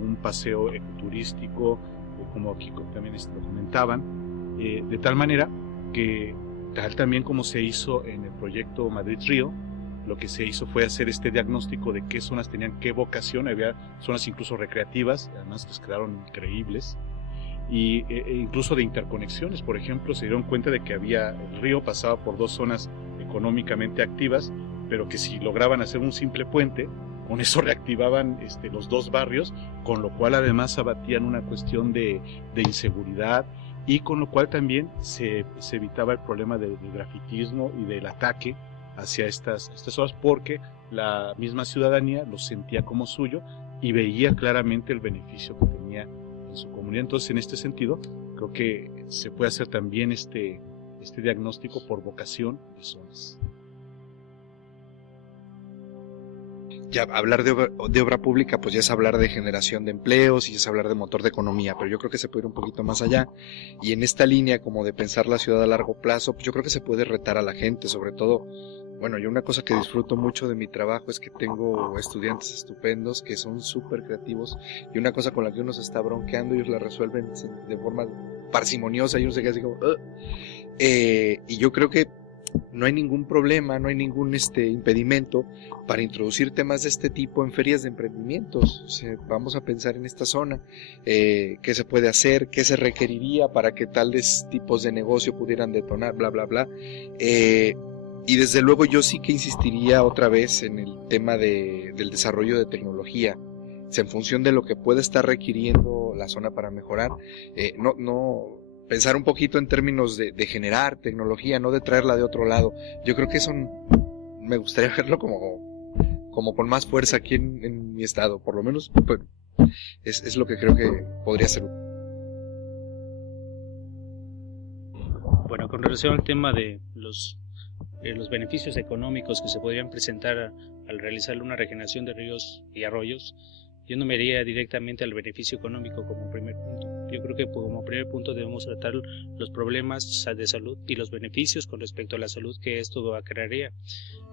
un paseo ecoturístico, como aquí también lo comentaban, de tal manera que tal también como se hizo en el proyecto Madrid-Río, lo que se hizo fue hacer este diagnóstico de qué zonas tenían qué vocación. Había zonas incluso recreativas, además les quedaron increíbles, e incluso de interconexiones. Por ejemplo, se dieron cuenta de que el río pasaba por 2 zonas económicamente activas, pero que si lograban hacer un simple puente, con eso reactivaban los 2 barrios, con lo cual además abatían una cuestión de inseguridad, y con lo cual también se evitaba el problema del grafitismo y del ataque hacia estas zonas, porque la misma ciudadanía lo sentía como suyo y veía claramente el beneficio que tenía en su comunidad. Entonces, en este sentido, creo que se puede hacer también este diagnóstico por vocación de zonas. Ya hablar de obra pública, pues ya es hablar de generación de empleos y es hablar de motor de economía, pero yo creo que se puede ir un poquito más allá, y en esta línea como de pensar la ciudad a largo plazo, pues yo creo que se puede retar a la gente, sobre todo. Bueno, yo una cosa que disfruto mucho de mi trabajo es que tengo estudiantes estupendos que son súper creativos, y una cosa con la que uno se está bronqueando, ellos la resuelven de forma parsimoniosa y uno se queda así como... y yo creo que no hay ningún problema, no hay ningún impedimento para introducir temas de este tipo en ferias de emprendimientos. O sea, vamos a pensar en esta zona, qué se puede hacer, qué se requeriría para que tales tipos de negocio pudieran detonar, bla, bla, bla. Y desde luego yo sí que insistiría otra vez en el tema del desarrollo de tecnología. O sea, en función de lo que puede estar requiriendo la zona para mejorar, no pensar un poquito en términos de generar tecnología, no de traerla de otro lado. Yo creo que eso me gustaría verlo como con más fuerza aquí en mi estado, por lo menos pues, es lo que creo que podría ser. Bueno, con relación al tema de los beneficios económicos que se podrían presentar al realizar una regeneración de ríos y arroyos, yo no me iría directamente al beneficio económico como primer punto. Yo creo que como primer punto debemos tratar los problemas de salud y los beneficios con respecto a la salud que esto acarrearía.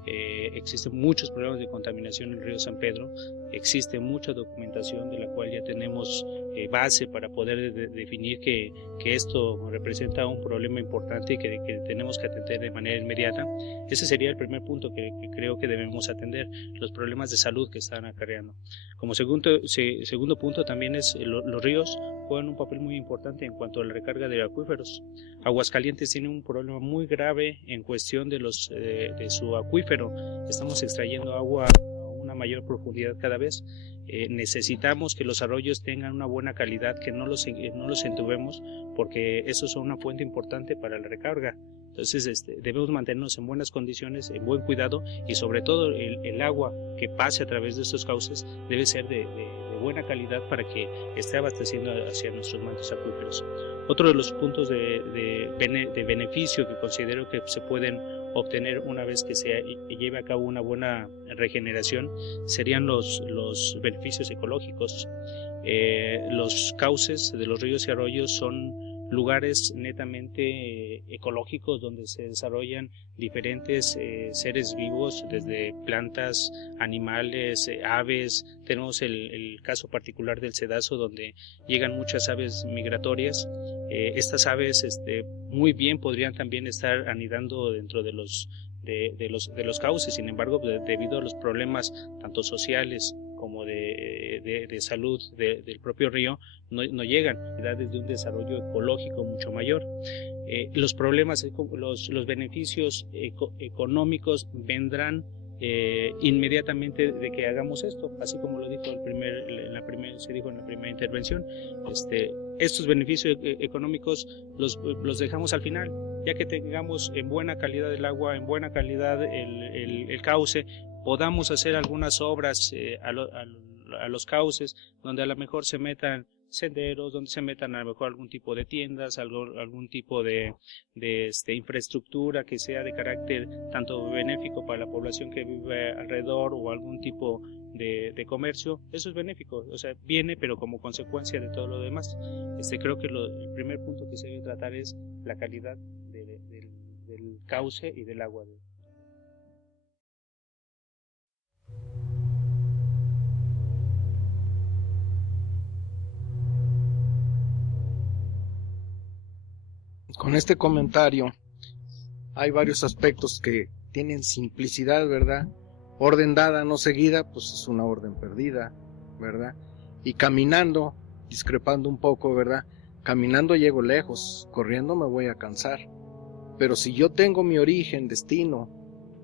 Existen muchos problemas de contaminación en el río San Pedro, existe mucha documentación de la cual ya tenemos base para poder definir que esto representa un problema importante y que tenemos que atender de manera inmediata. Ese sería el primer punto que creo que debemos atender, los problemas de salud que están acarreando. Como segundo punto también es los ríos juegan un papel muy importante en cuanto a la recarga de acuíferos. Aguascalientes tiene un problema muy grave en cuestión de su acuífero. Estamos extrayendo agua a una mayor profundidad cada vez. Necesitamos que los arroyos tengan una buena calidad, que no los entubemos, porque eso es una fuente importante para la recarga. Entonces debemos mantenernos en buenas condiciones, en buen cuidado, y sobre todo el agua que pase a través de estos cauces debe ser de buena calidad para que esté abasteciendo hacia nuestros mantos acuíferos. Otro de los puntos de beneficio que considero que se pueden obtener una vez que se lleve a cabo una buena regeneración serían los beneficios ecológicos. Los cauces de los ríos y arroyos son lugares netamente ecológicos donde se desarrollan diferentes seres vivos, desde plantas, animales, aves. Tenemos el caso particular del Cedazo, donde llegan muchas aves migratorias. Estas aves muy bien podrían también estar anidando dentro de los cauces. Sin embargo, debido a los problemas tanto sociales como de salud del propio río, no llegan desde un desarrollo ecológico mucho mayor. Los problemas, los beneficios económicos vendrán inmediatamente de que hagamos esto, así como lo dijo se dijo en la primera intervención. Estos beneficios económicos los dejamos al final, ya que tengamos en buena calidad el agua, en buena calidad el cauce, podamos hacer algunas obras a los cauces, donde a lo mejor se metan senderos, donde se metan a lo mejor algún tipo de tiendas, algún tipo de infraestructura que sea de carácter tanto benéfico para la población que vive alrededor, o algún tipo de comercio. Eso es benéfico, o sea, viene pero como consecuencia de todo lo demás. Creo que el primer punto que se debe tratar es la calidad del cauce y del agua. Con este comentario hay varios aspectos que tienen simplicidad, ¿verdad? Orden dada, no seguida, pues es una orden perdida, ¿verdad? Y caminando, discrepando un poco, ¿verdad? caminando llego lejos, corriendo me voy a cansar. Pero si yo tengo mi origen, destino,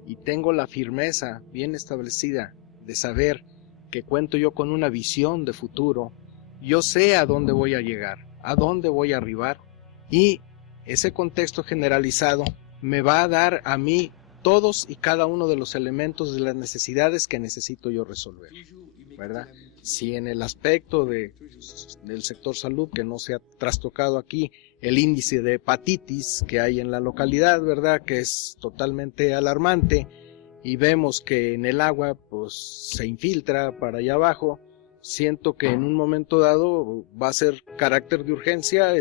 y tengo la firmeza bien establecida de saber que cuento yo con una visión de futuro, yo sé a dónde voy a llegar, a dónde voy a arribar, y ese contexto generalizado me va a dar a mí todos y cada uno de los elementos de las necesidades que necesito yo resolver, ¿verdad? Si en el aspecto del sector salud, que no se ha trastocado aquí, el índice de hepatitis que hay en la localidad, ¿verdad?, que es totalmente alarmante, y vemos que en el agua pues se infiltra para allá abajo, siento que en un momento dado va a ser carácter de urgencia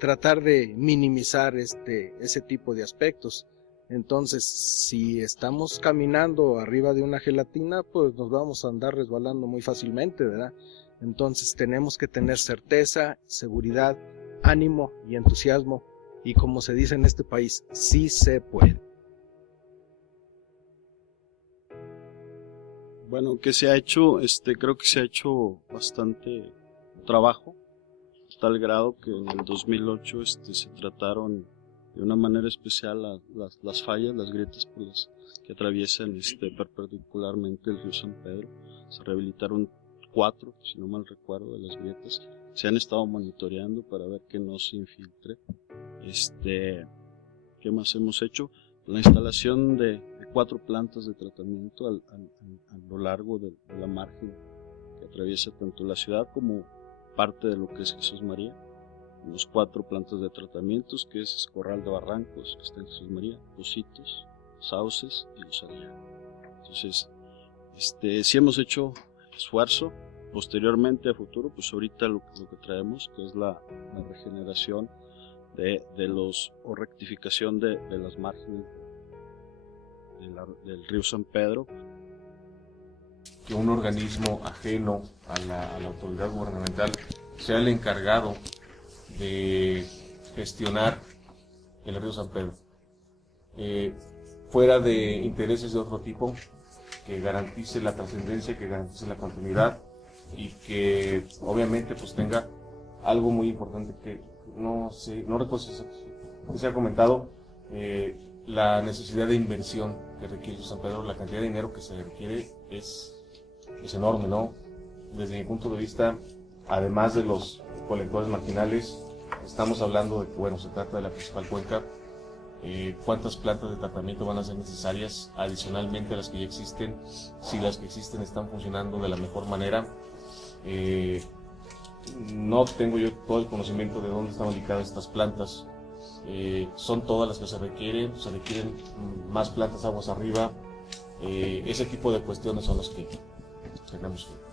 tratar de minimizar ese tipo de aspectos. Entonces, si estamos caminando arriba de una gelatina, pues nos vamos a andar resbalando muy fácilmente, ¿verdad? Entonces tenemos que tener certeza, seguridad, ánimo y entusiasmo, y como se dice en este país, sí se puede. Bueno, ¿qué se ha hecho? Creo que se ha hecho bastante trabajo, a tal grado que en el 2008 se trataron de una manera especial las fallas, las grietas por las que atraviesan perpendicularmente el río San Pedro. Se rehabilitaron 4, si no mal recuerdo, de las grietas. Se han estado monitoreando para ver que no se infiltre. ¿Qué más hemos hecho? La instalación de 4 plantas de tratamiento a lo largo de la margen que atraviesa tanto la ciudad como parte de lo que es Jesús María. Los 4 plantas de tratamientos, que es Corral de Barrancos, que está en Jesús María, Pocitos, Sauces y Los Ariaga. Entonces, sí hemos hecho esfuerzo. Posteriormente, a futuro, pues ahorita lo que traemos, que es la regeneración o rectificación de las márgenes del río San Pedro. Que un organismo ajeno a la autoridad gubernamental sea el encargado de gestionar el río San Pedro, fuera de intereses de otro tipo, que garantice la trascendencia, que garantice la continuidad y que obviamente pues tenga algo muy importante que no recuerdo si se ha comentado, la necesidad de inversión que requiere San Pedro. La cantidad de dinero que se requiere es enorme, ¿no? Desde mi punto de vista, además de los colectores marginales, estamos hablando de que, bueno, se trata de la principal cuenca. ¿Cuántas plantas de tratamiento van a ser necesarias adicionalmente a las que ya existen? Si las que existen están funcionando de la mejor manera. No tengo yo todo el conocimiento de dónde están ubicadas estas plantas. Son todas las que se requieren más plantas aguas arriba. Ese tipo de cuestiones son las que tenemos que...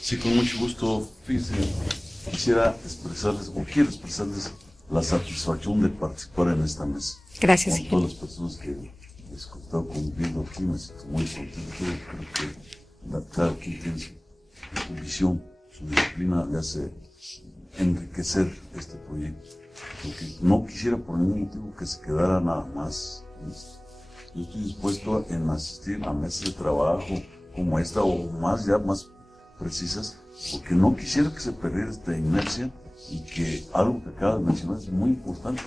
Sí, con mucho gusto. Fíjense, quisiera expresarles, o quiero expresarles, la satisfacción de participar en esta mesa. Gracias, con todas las personas que he estado conviviendo aquí, me siento muy contento. Creo que cada quien tiene su visión, su disciplina, le hace enriquecer este proyecto. Porque no quisiera por ningún motivo que se quedara nada más. Yo estoy dispuesto en asistir a mesas de trabajo como esta o más precisas, porque no quisiera que se perdiera esta inercia, y que algo que acaba de mencionar es muy importante.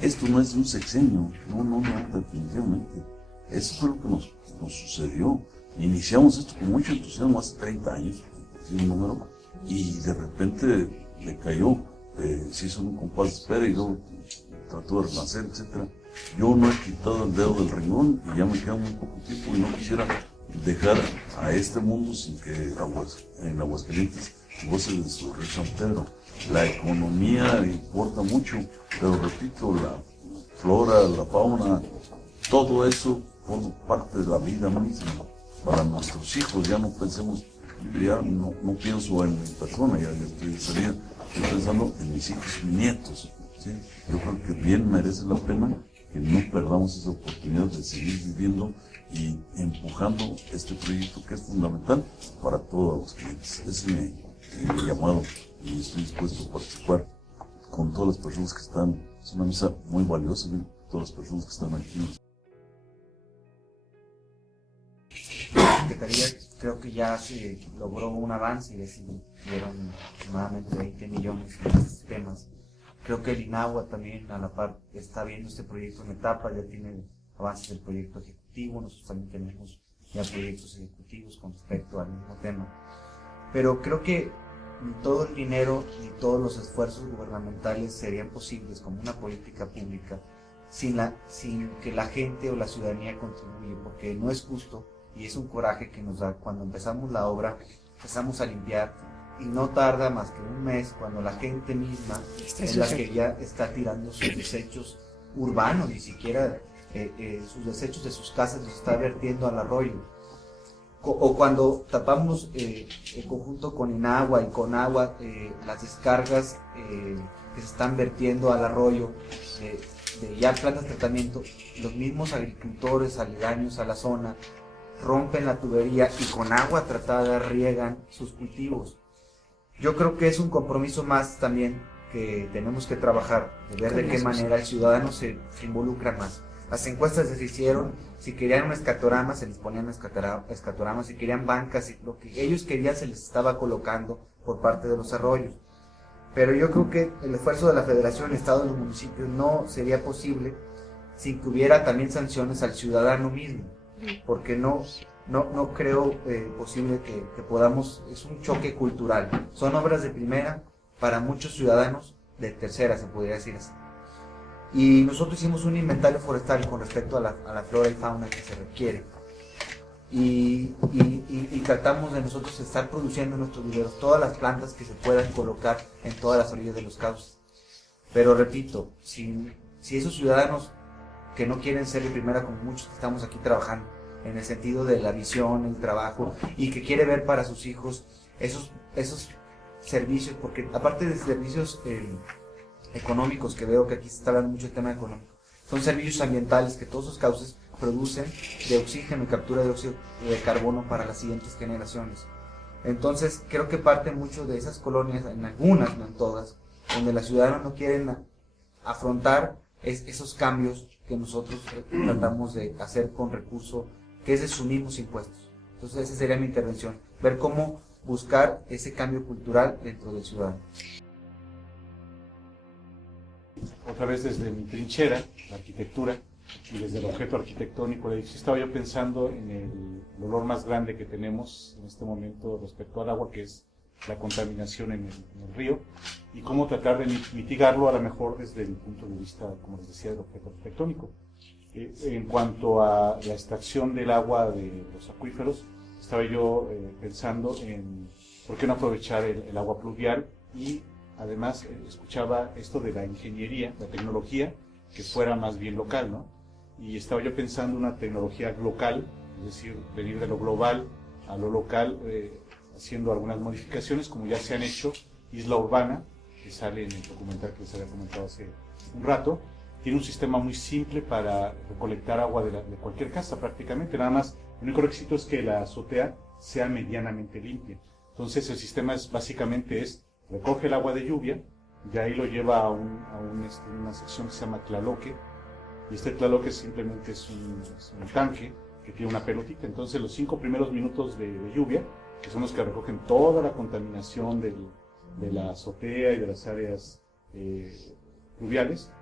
Esto no es de un sexenio, no, definitivamente. Eso fue lo que nos sucedió. Iniciamos esto con mucho entusiasmo hace 30 años, un número, y de repente le cayó, se hizo un compás de espera y luego trató de renacer, etc. Yo no he quitado el dedo del renglón y ya me queda muy poco tiempo, y no quisiera dejar a este mundo sin que en Aguascalientes goce de su río San Pedro. La economía importa mucho, pero repito, la flora, la fauna, todo eso forma parte de la vida misma. Para nuestros hijos, ya no pensemos, ya no pienso en mi persona, ya estoy pensando en mis hijos y nietos, ¿sí? Yo creo que bien merece la pena que no perdamos esa oportunidad de seguir viviendo y empujando este proyecto que es fundamental para todos los clientes. Ese es mi llamado, y estoy dispuesto a participar con todas las personas que están. Es una mesa muy valiosa, todas las personas que están aquí. La Secretaría creo que ya se logró un avance invirtieron aproximadamente 20 millones en estos sistemas. Creo que el INAHUA también a la par está viendo este proyecto en etapa, ya tiene avances del proyecto ejecutivo, nosotros también tenemos ya proyectos ejecutivos con respecto al mismo tema. Pero creo que ni todo el dinero ni todos los esfuerzos gubernamentales serían posibles como una política pública sin que la gente o la ciudadanía contribuya, porque no es justo y es un coraje que nos da cuando empezamos la obra, empezamos a limpiar y no tarda más que un mes cuando la gente misma es la que ya está tirando sus desechos urbanos, ni siquiera sus desechos de sus casas los está vertiendo al arroyo. O cuando tapamos en conjunto con INAHUA y con agua las descargas que se están vertiendo al arroyo de ya plantas de tratamiento, los mismos agricultores aledaños a la zona rompen la tubería y con agua tratada riegan sus cultivos. Yo creo que es un compromiso más también que tenemos que trabajar, de ver de qué manera el ciudadano se involucra más. Las encuestas se hicieron, si querían un escatorama se les ponían escatoramas, si querían bancas, lo que ellos querían se les estaba colocando por parte de los arroyos. Pero yo creo que el esfuerzo de la Federación, el Estado y los municipios no sería posible sin que hubiera también sanciones al ciudadano mismo, porque no creo posible que podamos, es un choque cultural, son obras de primera para muchos ciudadanos de tercera, se podría decir así. Y nosotros hicimos un inventario forestal con respecto a la flora y fauna que se requiere. Y tratamos de nosotros estar produciendo en nuestros viveros todas las plantas que se puedan colocar en todas las orillas de los cauces. Pero repito, si esos ciudadanos que no quieren ser de primera, como muchos que estamos aquí trabajando, en el sentido de la visión, el trabajo, y que quiere ver para sus hijos esos servicios, porque aparte de servicios económicos, que veo que aquí se está hablando mucho del tema económico, son servicios ambientales que todos esos cauces producen de oxígeno y captura de dióxido de carbono para las siguientes generaciones. Entonces creo que parte mucho de esas colonias, en algunas, no en todas, donde los ciudadanos no quieren afrontar esos cambios que nosotros tratamos de hacer con recurso que es de sus mismos impuestos. Entonces esa sería mi intervención, ver cómo buscar ese cambio cultural dentro del ciudadano. Otra vez desde mi trinchera, la arquitectura, y desde el objeto arquitectónico, estaba yo pensando en el dolor más grande que tenemos en este momento respecto al agua, que es la contaminación en el río, y cómo tratar de mitigarlo a lo mejor desde el punto de vista, como les decía, del objeto arquitectónico. En cuanto a la extracción del agua de los acuíferos, estaba yo pensando en por qué no aprovechar el agua pluvial, y además escuchaba esto de la ingeniería, la tecnología, que fuera más bien local, ¿no? Y estaba yo pensando en una tecnología local, es decir, venir de lo global a lo local, haciendo algunas modificaciones, como ya se han hecho. Isla Urbana, que sale en el documental que les había comentado hace un rato, tiene un sistema muy simple para recolectar agua de cualquier casa prácticamente, nada más, el único requisito es que la azotea sea medianamente limpia. Entonces el sistema básicamente recoge el agua de lluvia, y ahí lo lleva a una sección que se llama tlaloque, y este tlaloque simplemente es un tanque que tiene una pelotita. Entonces los 5 primeros minutos de lluvia, que son los que recogen toda la contaminación de la azotea y de las áreas pluviales,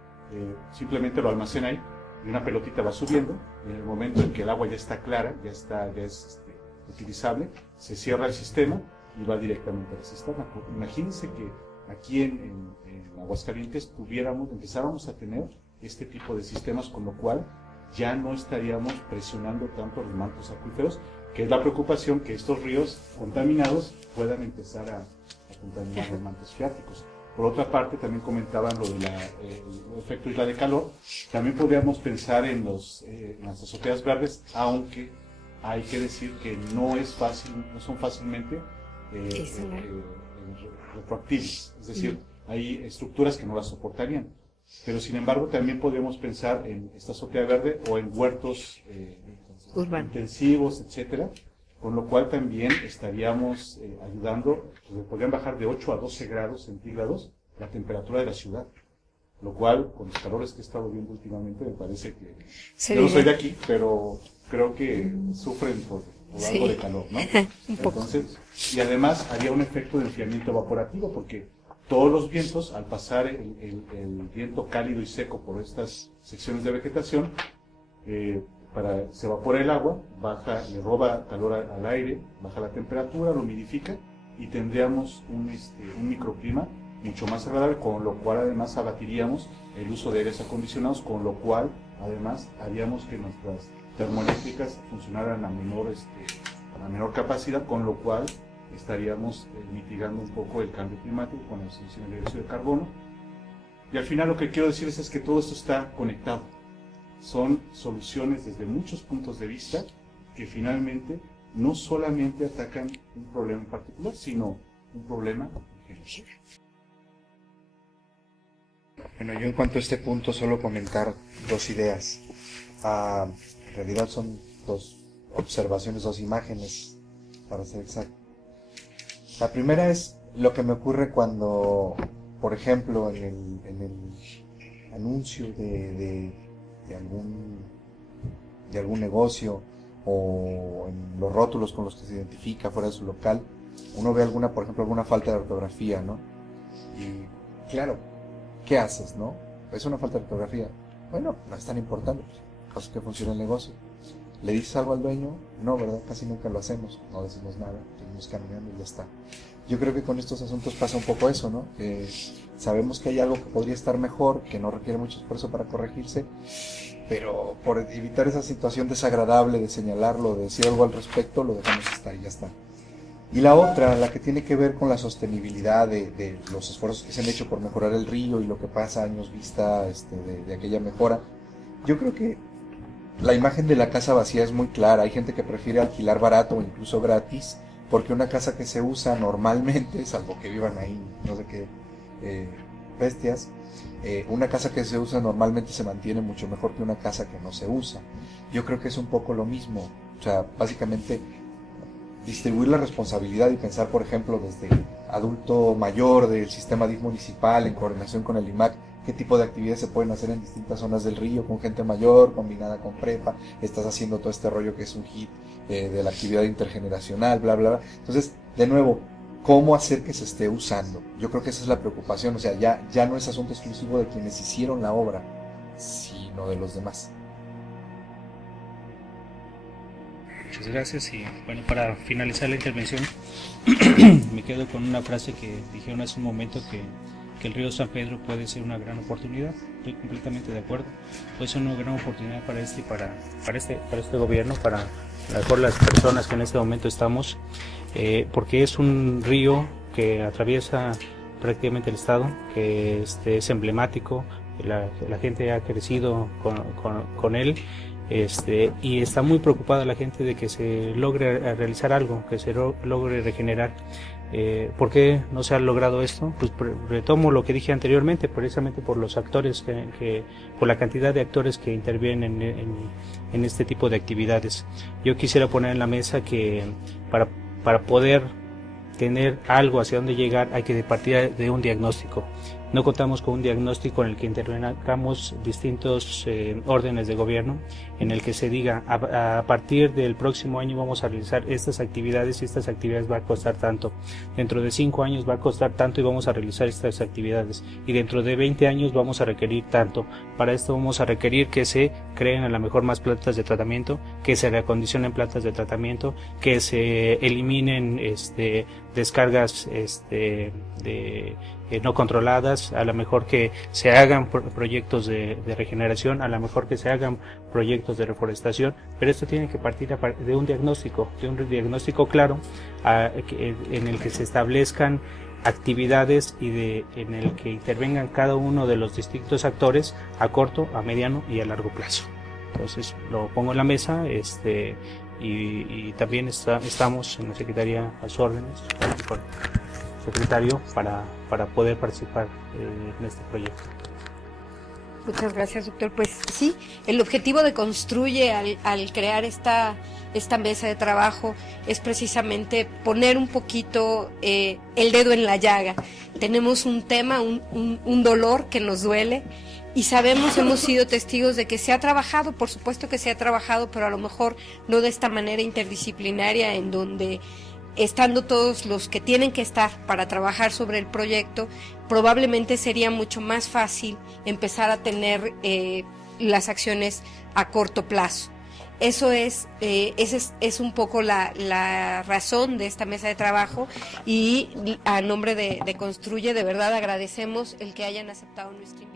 simplemente lo almacena ahí, y una pelotita va subiendo, y en el momento en que el agua ya está clara, ya es utilizable, se cierra el sistema y va directamente a la cisterna. Imagínense que aquí en Aguascalientes empezáramos a tener este tipo de sistemas, con lo cual ya no estaríamos presionando tanto los mantos acuíferos, que es la preocupación, que estos ríos contaminados puedan empezar a contaminar los mantos freáticos. Por otra parte, también comentaban lo del efecto isla de calor. También podríamos pensar en las azoteas verdes, aunque hay que decir que no son fácilmente retroactibles, es decir, hay estructuras que no las soportarían. Pero sin embargo también podríamos pensar en esta azotea verde o en huertos intensivos, etcétera, con lo cual también estaríamos ayudando, podrían bajar de 8 a 12 grados centígrados la temperatura de la ciudad, lo cual con los calores que he estado viendo últimamente me parece que yo no soy de aquí, pero creo que sufren por o Sí. algo de calor, ¿no? Un poco. Entonces, y además había un efecto de enfriamiento evaporativo, porque todos los vientos, al pasar el viento cálido y seco por estas secciones de vegetación, se evapora el agua, le roba calor al aire, baja la temperatura, lo humidifica y tendríamos un microclima mucho más agradable, con lo cual además abatiríamos el uso de aires acondicionados, con lo cual además haríamos que nuestras termoeléctricas funcionaran a menor capacidad, con lo cual estaríamos mitigando un poco el cambio climático con las emisiones de dióxido de carbono. Y al final lo que quiero decirles es que todo esto está conectado. Son soluciones desde muchos puntos de vista que finalmente no solamente atacan un problema en particular, sino un problema en general. Bueno, yo en cuanto a este punto solo comentar dos ideas. En realidad son dos observaciones, dos imágenes, para ser exacto. La primera es lo que me ocurre cuando, por ejemplo, en el anuncio de algún negocio o en los rótulos con los que se identifica fuera de su local, uno ve por ejemplo, alguna falta de ortografía, ¿no? Y claro, ¿qué haces, no? Es una falta de ortografía. Bueno, no es tan importante, cosas que funciona el negocio. ¿Le dices algo al dueño? No, ¿verdad? Casi nunca lo hacemos, no decimos nada, seguimos caminando y ya está. Yo creo que con estos asuntos pasa un poco eso, ¿no? Que sabemos que hay algo que podría estar mejor, que no requiere mucho esfuerzo para corregirse, pero por evitar esa situación desagradable de señalarlo, de decir algo al respecto, lo dejamos estar y ya está. Y la otra, la que tiene que ver con la sostenibilidad de los esfuerzos que se han hecho por mejorar el río y lo que pasa a años vista de aquella mejora. Yo creo que la imagen de la casa vacía es muy clara. Hay gente que prefiere alquilar barato o incluso gratis, porque una casa que se usa normalmente, salvo que vivan ahí no sé qué bestias, una casa que se usa normalmente se mantiene mucho mejor que una casa que no se usa. Yo creo que es un poco lo mismo. O sea, básicamente distribuir la responsabilidad y pensar, por ejemplo, desde adulto mayor del sistema DIF municipal en coordinación con el IMAC, qué tipo de actividades se pueden hacer en distintas zonas del río con gente mayor, combinada con prepa. Estás haciendo todo este rollo que es un hit de la actividad intergeneracional, bla, bla, bla. Entonces, de nuevo, ¿cómo hacer que se esté usando? Yo creo que esa es la preocupación. O sea, ya no es asunto exclusivo de quienes hicieron la obra, sino de los demás. Muchas gracias. Y bueno, para finalizar la intervención, me quedo con una frase que dijeron hace un momento, que el río San Pedro puede ser una gran oportunidad. Estoy completamente de acuerdo. Puede ser una gran oportunidad para este gobierno, para a lo mejor las personas que en este momento estamos, porque es un río que atraviesa prácticamente el estado, que es emblemático, la gente ha crecido con él. Y está muy preocupada la gente de que se logre realizar algo, que se logre regenerar. ¿Por qué no se ha logrado esto? Pues retomo lo que dije anteriormente, precisamente por los actores, por la cantidad de actores que intervienen en este tipo de actividades. Yo quisiera poner en la mesa que para poder tener algo hacia dónde llegar hay que partir de un diagnóstico. No contamos con un diagnóstico en el que intervengamos distintos órdenes de gobierno, en el que se diga a partir del próximo año vamos a realizar estas actividades y estas actividades va a costar tanto. Dentro de 5 años va a costar tanto y vamos a realizar estas actividades. Y dentro de 20 años vamos a requerir tanto. Para esto vamos a requerir que se creen a lo mejor más plantas de tratamiento, que se reacondicionen plantas de tratamiento, que se eliminen descargas no controladas, a lo mejor que se hagan proyectos de regeneración, a lo mejor que se hagan proyectos de reforestación, pero esto tiene que partir de un diagnóstico claro, en el que se establezcan actividades y en el que intervengan cada uno de los distintos actores a corto, a mediano y a largo plazo. Entonces lo pongo en la mesa, y también estamos en la Secretaría a sus órdenes, con el secretario, para poder participar en este proyecto. Muchas gracias, doctor. Pues sí, el objetivo de Construye al crear esta mesa de trabajo es precisamente poner un poquito el dedo en la llaga. Tenemos un tema, un dolor que nos duele, y sabemos, hemos sido testigos de que se ha trabajado, por supuesto que se ha trabajado, pero a lo mejor no de esta manera interdisciplinaria en donde estando todos los que tienen que estar para trabajar sobre el proyecto, probablemente sería mucho más fácil empezar a tener las acciones a corto plazo. Esa es un poco la razón de esta mesa de trabajo, y a nombre de Construye, de verdad agradecemos el que hayan aceptado nuestra invitación.